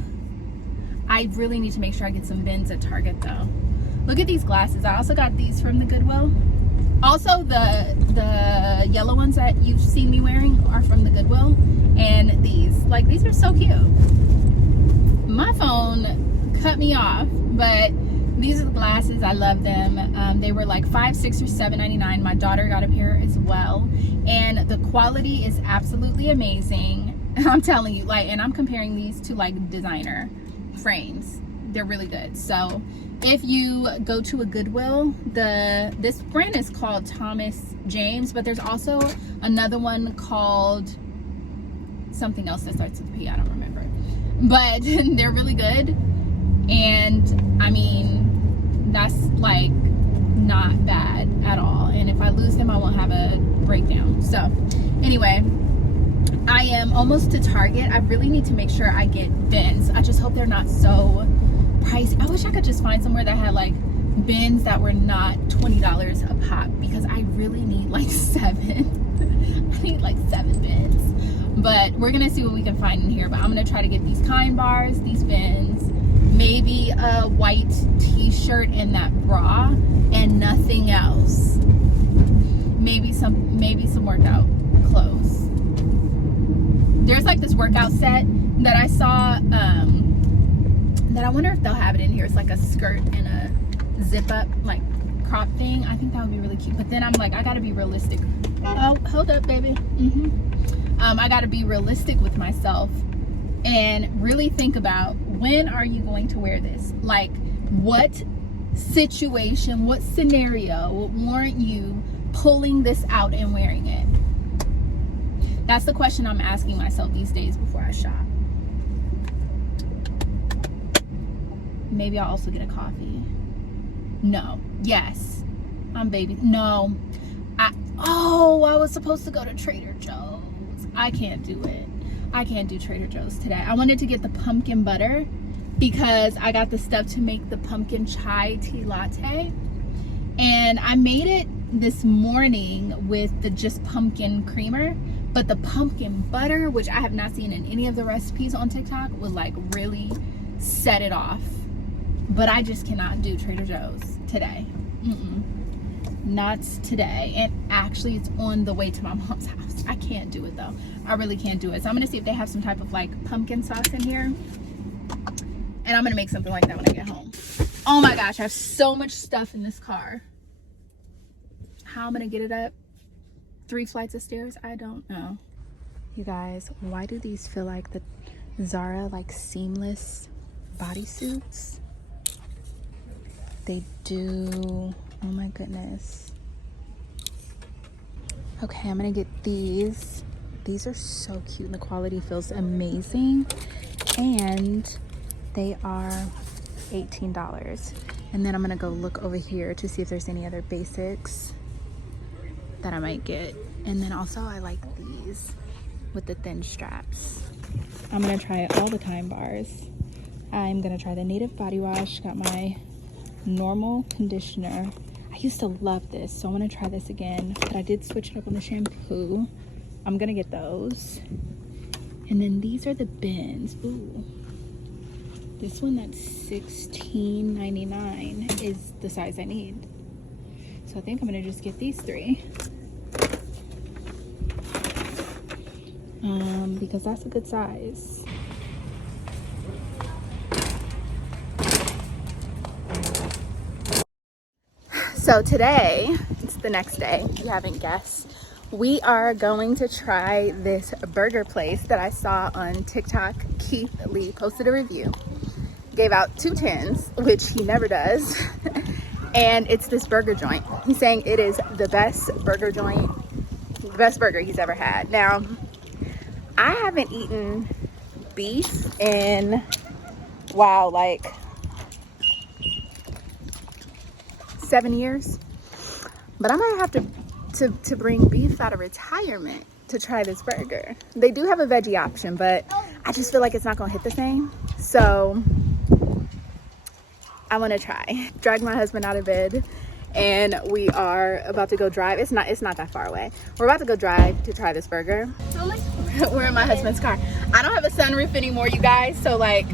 I really need to make sure I get some bins at Target though. Look at these glasses. I also got these from the Goodwill. Also the yellow ones that you've seen me wearing are from the Goodwill. And these are so cute. My phone cut me off, but these are the glasses. I love them. They were like $5, $6, or $7.99. My daughter got a pair as well, and the quality is absolutely amazing. I'm telling you, like, and I'm comparing these to like designer frames. They're really good. So if you go to a Goodwill, this brand is called Thomas James, but there's also another one called something else that starts with P. I don't remember, but they're really good. And I mean, that's like not bad at all. And if I lose them, I won't have a breakdown. So anyway, I am almost to Target. I really need to make sure I get bins. I just hope they're not so pricey. I wish I could just find somewhere that had like bins that were not $20 a pop, because I really need like 7. I need like 7 bins. But we're gonna see what we can find in here. But I'm gonna try to get these kind bars, these bins, maybe a white t-shirt and that bra, and nothing else. Maybe some workout clothes. There's like this workout set that I saw that I wonder if they'll have it in here. It's like a skirt and a zip up like crop thing. I think that would be really cute. But then I'm like, I gotta be realistic. Oh, hold up, baby. I gotta be realistic with myself and really think about, when are you going to wear this? Like, what situation, what scenario would warrant you pulling this out and wearing it? That's the question I'm asking myself these days before I shop. Maybe I'll also get a coffee. No. Yes. I'm baby. No. I was supposed to go to Trader Joe's. I can't do it. I can't do Trader Joe's today. I wanted to get the pumpkin butter because I got the stuff to make the pumpkin chai tea latte. And I made it this morning with the just pumpkin creamer. But the pumpkin butter, which I have not seen in any of the recipes on TikTok, would like really set it off. But I just cannot do Trader Joe's today. Not today. And actually, it's on the way to my mom's house. I can't do it though. I really can't do it. So I'm gonna see if they have some type of like pumpkin sauce in here, and I'm gonna make something like that when I get home. Oh my gosh, I have so much stuff in this car. How I'm gonna get it up 3 flights of stairs, I don't know. You guys, why do these feel like the Zara like seamless bodysuits? They do. Oh my goodness. Okay, I'm gonna get these. These are so cute and the quality feels amazing. And they are $18. And then I'm gonna go look over here to see if there's any other basics that I might get. And then also I like these with the thin straps. I'm gonna try all the kind bars. I'm gonna try the Native body wash. Got my normal conditioner. I I used to love this, so I want to try this again. But I did switch it up on the shampoo. I'm gonna get those. And then these are the bins. Ooh. This one that's $16.99 is the size I need. So I think I'm gonna just get these 3. Because that's a good size. So today, it's the next day, if you haven't guessed, we are going to try this burger place that I saw on TikTok. Keith Lee posted a review, gave out 2 tins, which he never does. And it's this burger joint. He's saying it is the best burger joint, the best burger he's ever had. Now, I haven't eaten beef in, wow, like 7 years. But I might have to bring beef out of retirement to try this burger. They do have a veggie option, but I just feel like it's not gonna hit the same. So I wanna try. Drag my husband out of bed and we are about to go drive. It's not that far away. We're about to go drive to try this burger. We're in my husband's car. I don't have a sunroof anymore, you guys. So like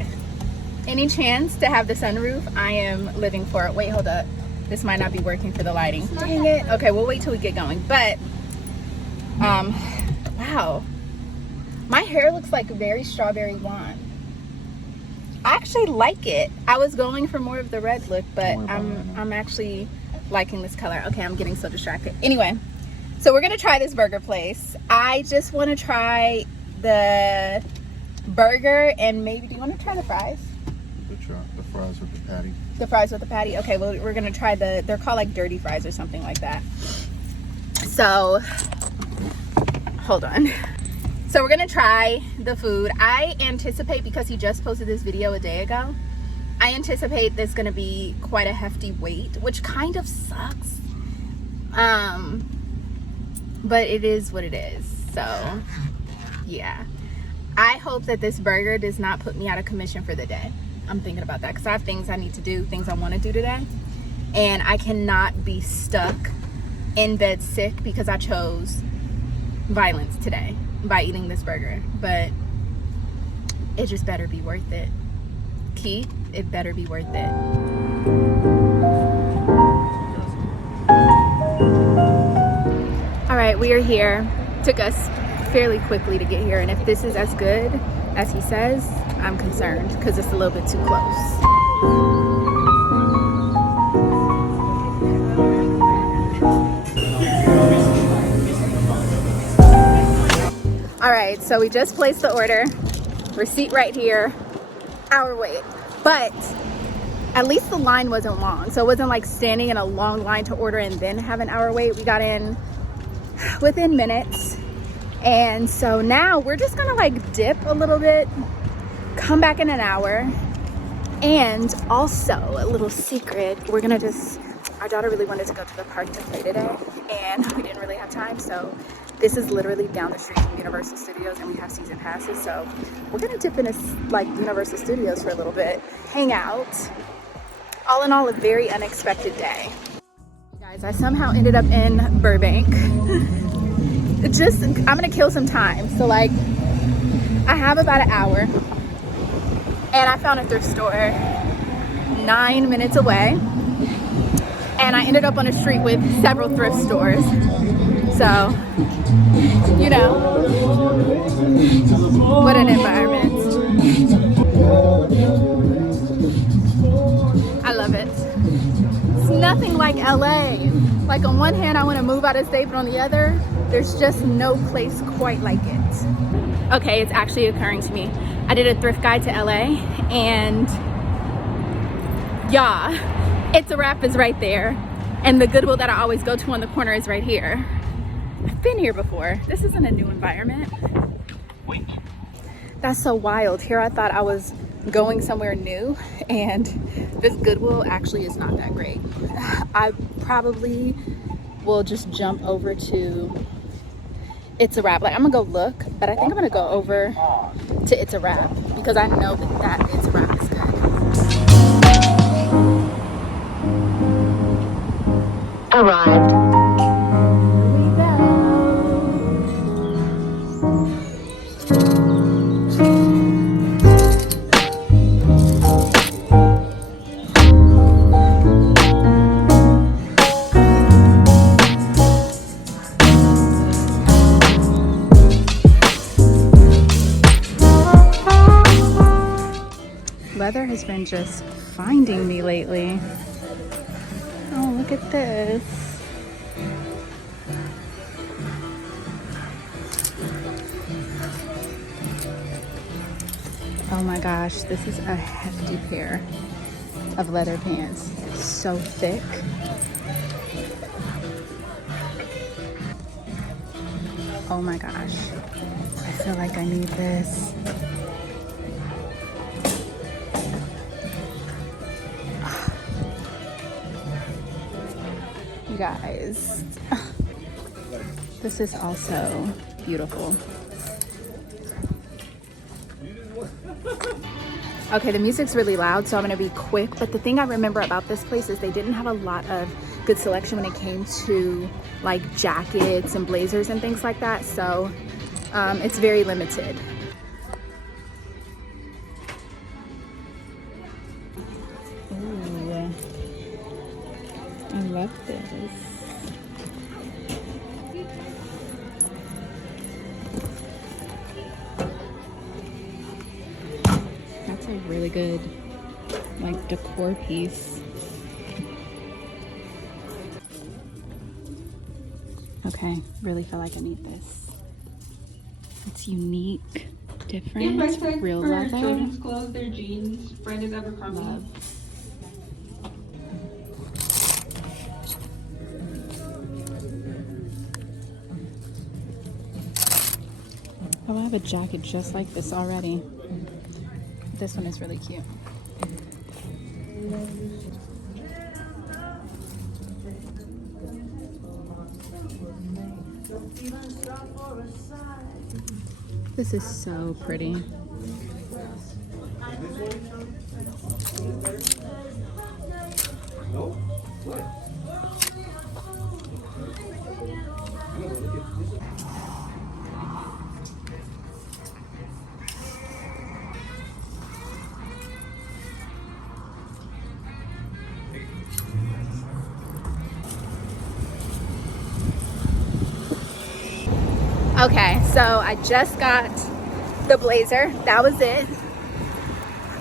any chance to have the sunroof, I am living for it. Wait, hold up. This might not be working for the lighting. Dang it. Okay, we'll wait till we get going. But, wow. My hair looks like very strawberry blonde. I actually like it. I was going for more of the red look, but I'm actually liking this color. Okay, I'm getting so distracted. Anyway, so we're gonna try this burger place. I just wanna try the burger and maybe, do you wanna try the fries? The fries with the patty. The fries with the patty? Okay, well, we're gonna try they're called like dirty fries or something like that. So, hold on. So we're gonna try the food. I anticipate, because he just posted this video a day ago, I anticipate there's gonna be quite a hefty weight, which kind of sucks. But it is what it is. So, yeah. I hope that this burger does not put me out of commission for the day. I'm thinking about that because I have things I need to do, things I want to do today. And I cannot be stuck in bed sick because I chose violence today by eating this burger. But it just better be worth it. Keith, it better be worth it. All right, we are here. Took us fairly quickly to get here. And if this is as good as he says, I'm concerned because it's a little bit too close. All right, so we just placed the order. Receipt right here. Hour wait. But at least the line wasn't long. So it wasn't like standing in a long line to order and then have an hour wait. We got in within minutes. And so now we're just gonna like dip a little bit, come back in an hour. And also a little secret, we're gonna our daughter really wanted to go to the park to play today and we didn't really have time. So this is literally down the street from Universal Studios and we have season passes. So we're gonna dip in like Universal Studios for a little bit, hang out. All in all, a very unexpected day. Guys, I somehow ended up in Burbank. I'm gonna kill some time. So like, I have about an hour and I found a thrift store 9 minutes away. And I ended up on a street with several thrift stores. So, you know, what an environment. I love it. It's nothing like LA. Like on one hand, I want to move out of state, but on the other, there's just no place quite like it. Okay, it's actually occurring to me. I did a thrift guide to LA and yeah, It's a Wrap is right there. And the Goodwill that I always go to on the corner is right here. I've been here before. This isn't a new environment. Wait. That's so wild. Here I thought I was going somewhere new and this Goodwill actually is not that great. I probably will just jump over to It's a Wrap. Like, I'm gonna go look, but I think I'm gonna go over to It's a Wrap because I know that It's a Wrap is good. arrived. Leather has been just finding me lately. Oh, look at this. Oh my gosh, this is a hefty pair of leather pants. So thick. Oh my gosh, I feel like I need this. You guys, this is also beautiful. Okay, the music's really loud, so I'm gonna be quick. But the thing I remember about this place is they didn't have a lot of good selection when it came to like jackets and blazers and things like that. So it's very limited. Ooh, I love this. That's a really good like decor piece. Okay, really feel like I need this. It's unique, different, real leather. Children's clothes, their jeans, branded Abercrombie. Love. Oh, I have a jacket just like this already. This one is really cute. This is so pretty. Okay, so I just got the blazer. That was it.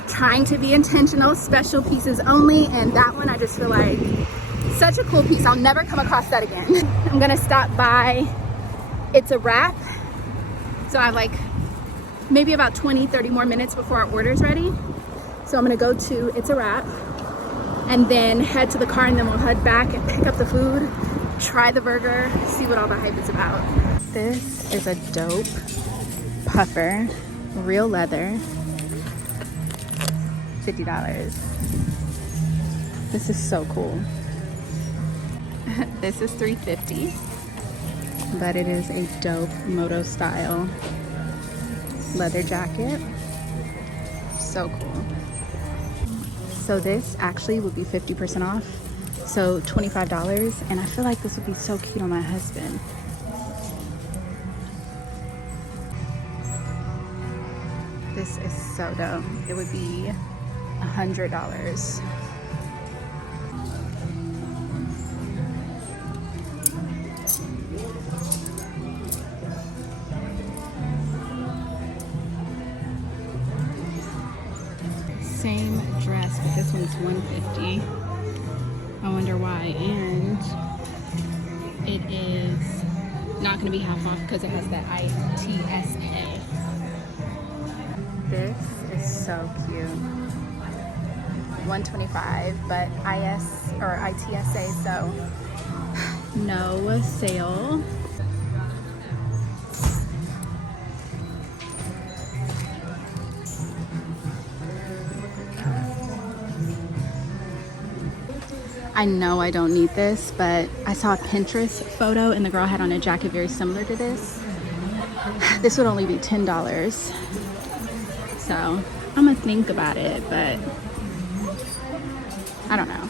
Trying to be intentional, special pieces only, and that one I just feel like such a cool piece. I'll never come across that again. I'm gonna stop by It's a Wrap. So I have like maybe about 20-30 more minutes before our order's ready. So I'm gonna go to It's a Wrap and then head to the car, and then we'll head back and pick up the food, try the burger, see what all the hype is about. This is a dope puffer, real leather, $50. This is so cool. This is $3.50, but it is a dope moto style leather jacket. So cool. So this actually would be 50% off, so $25, and I feel like this would be so cute on my husband. This is so dope. It would be $100. Same dress, but this one's $150. I wonder why. And it is not going to be half off because it has that ITSA. This is so cute. $125, but IS or ITSA, so no sale. I know I don't need this, but I saw a Pinterest photo and the girl had on a jacket very similar to this. This would only be $10. So I'm gonna think about it, but I don't know.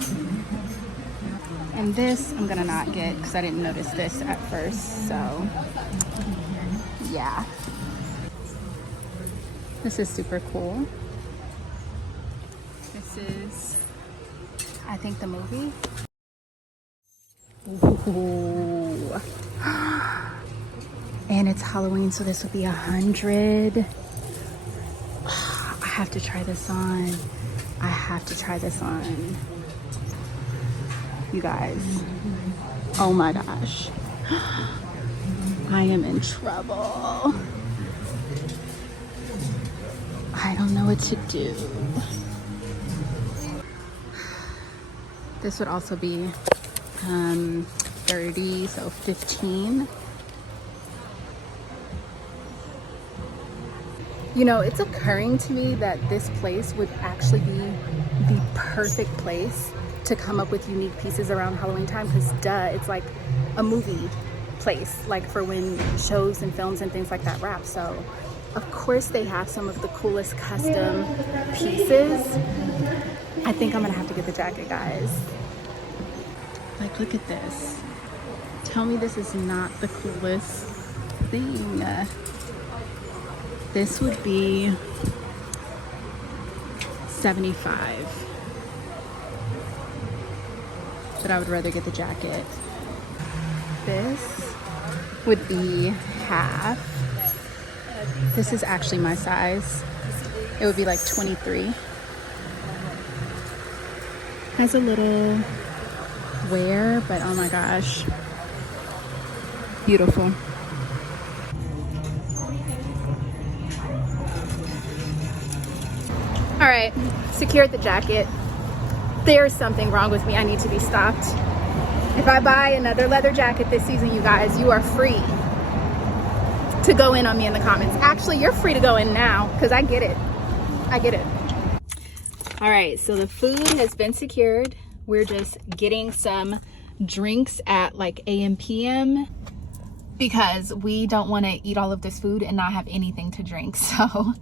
And this I'm gonna not get because I didn't notice this at first, so yeah. This is super cool. This is, I think, the movie. Ooh. And it's Halloween, so this would be 100. I have to try this on. I have to try this on. You guys. Oh my gosh. I am in trouble. I don't know what to do. This would also be 30, so 15. You know, it's occurring to me that this place would actually be the perfect place to come up with unique pieces around Halloween time, because duh, it's like a movie place, like for when shows and films and things like that wrap. So of course they have some of the coolest custom pieces. I think I'm gonna have to get the jacket, guys. Like, look at this. Tell me this is not the coolest thing. This would be 75. But I would rather get the jacket. This would be half. This is actually my size. It would be like 23. Has a little wear, but oh my gosh. Beautiful. All right, secured the jacket. There's something wrong with me. I need to be stopped. If I buy another leather jacket this season, you guys, you are free to go in on me in the comments. Actually, you're free to go in now because I get it. I get it. All right, so the food has been secured. We're just getting some drinks at like AM PM because we don't want to eat all of this food and not have anything to drink. So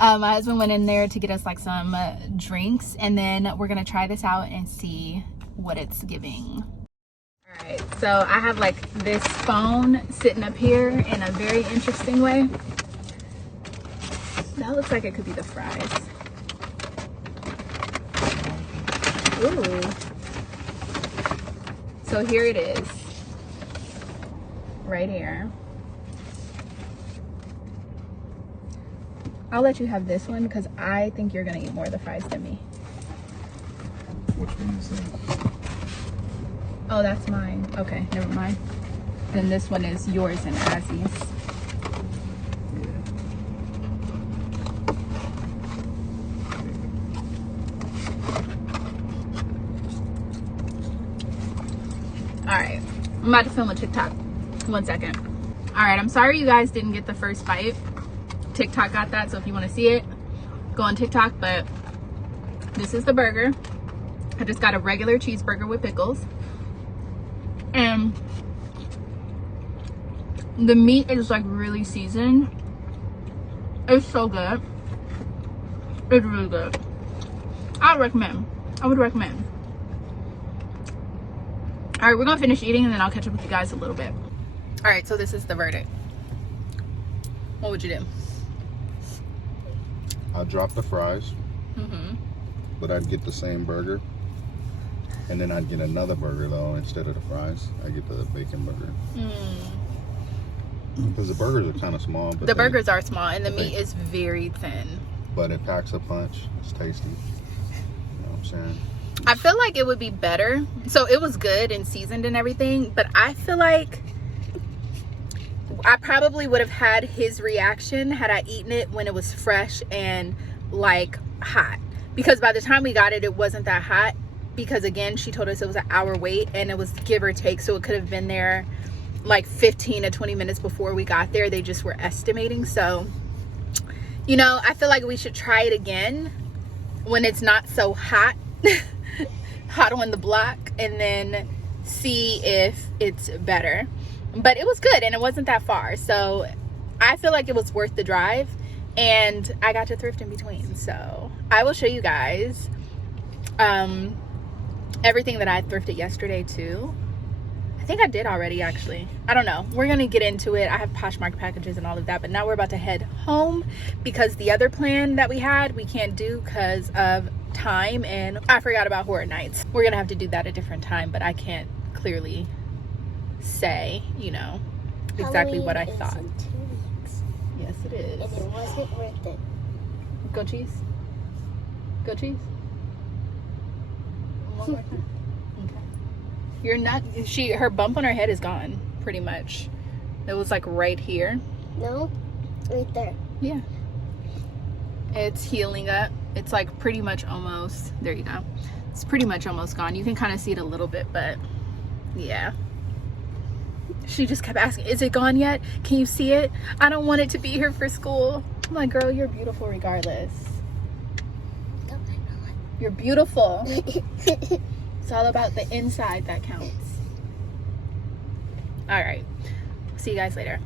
my husband went in there to get us like some drinks, and then we're gonna try this out and see what it's giving. All right, so I have like this phone sitting up here in a very interesting way. That looks like it could be the fries. Ooh. So here it is, right here. I'll let you have this one because I think you're gonna eat more of the fries than me. Which one is that? Oh, that's mine. Okay, never mind. Then this one is yours and Azzy's. All right, I'm about to film a TikTok. 1 second. All right, I'm sorry you guys didn't get the first bite. TikTok got that, so if you want to see it, go on TikTok. But this is the burger. I just got a regular cheeseburger with pickles, and the meat is like really seasoned. It's so good. It's really good. I would recommend. All right, we're gonna finish eating and then I'll catch up with you guys a little bit. All right, so this is the verdict. What would you do? I'd drop the fries, but I'd get the same burger. And then I'd get another burger though, instead of the fries. I get the bacon burger. Because the burgers are kind of small. But the burgers are small and the meat is very thin. But it packs a punch. It's tasty. You know what I'm saying? I feel like it would be better. So it was good and seasoned and everything, but I feel like I probably would have had his reaction had I eaten it when it was fresh and like hot. Because by the time we got it, it wasn't that hot. Because again, she told us it was an hour wait and it was give or take. So it could have been there like 15 to 20 minutes before we got there. They just were estimating. So, you know, I feel like we should try it again when it's not so hot. Hot on the block, and then see if it's better. But it was good and it wasn't that far, so I feel like it was worth the drive, and I got to thrift in between. So I will show you guys everything that I thrifted yesterday too. I think I did already, actually. I don't know. We're gonna get into it. I have Poshmark packages and all of that, but now we're about to head home because the other plan that we had, we can't do because of time, and I forgot about horror nights. We're gonna have to do that a different time, but I can't clearly say, you know, exactly what I thought. In 2 weeks. Yes, it is. And it wasn't worth it. Go cheese. Go cheese. One more time. Okay. You're not. Her bump on her head is gone, pretty much. It was like right here. No, right there. Yeah. It's healing up. It's like pretty much almost. There you go. It's pretty much almost gone. You can kind of see it a little bit, but yeah. She just kept asking, "Is it gone yet? Can you see it? I don't want it to be here for school." I'm like, "Girl, you're beautiful regardless. You're beautiful." It's all about the inside that counts. All right. See you guys later.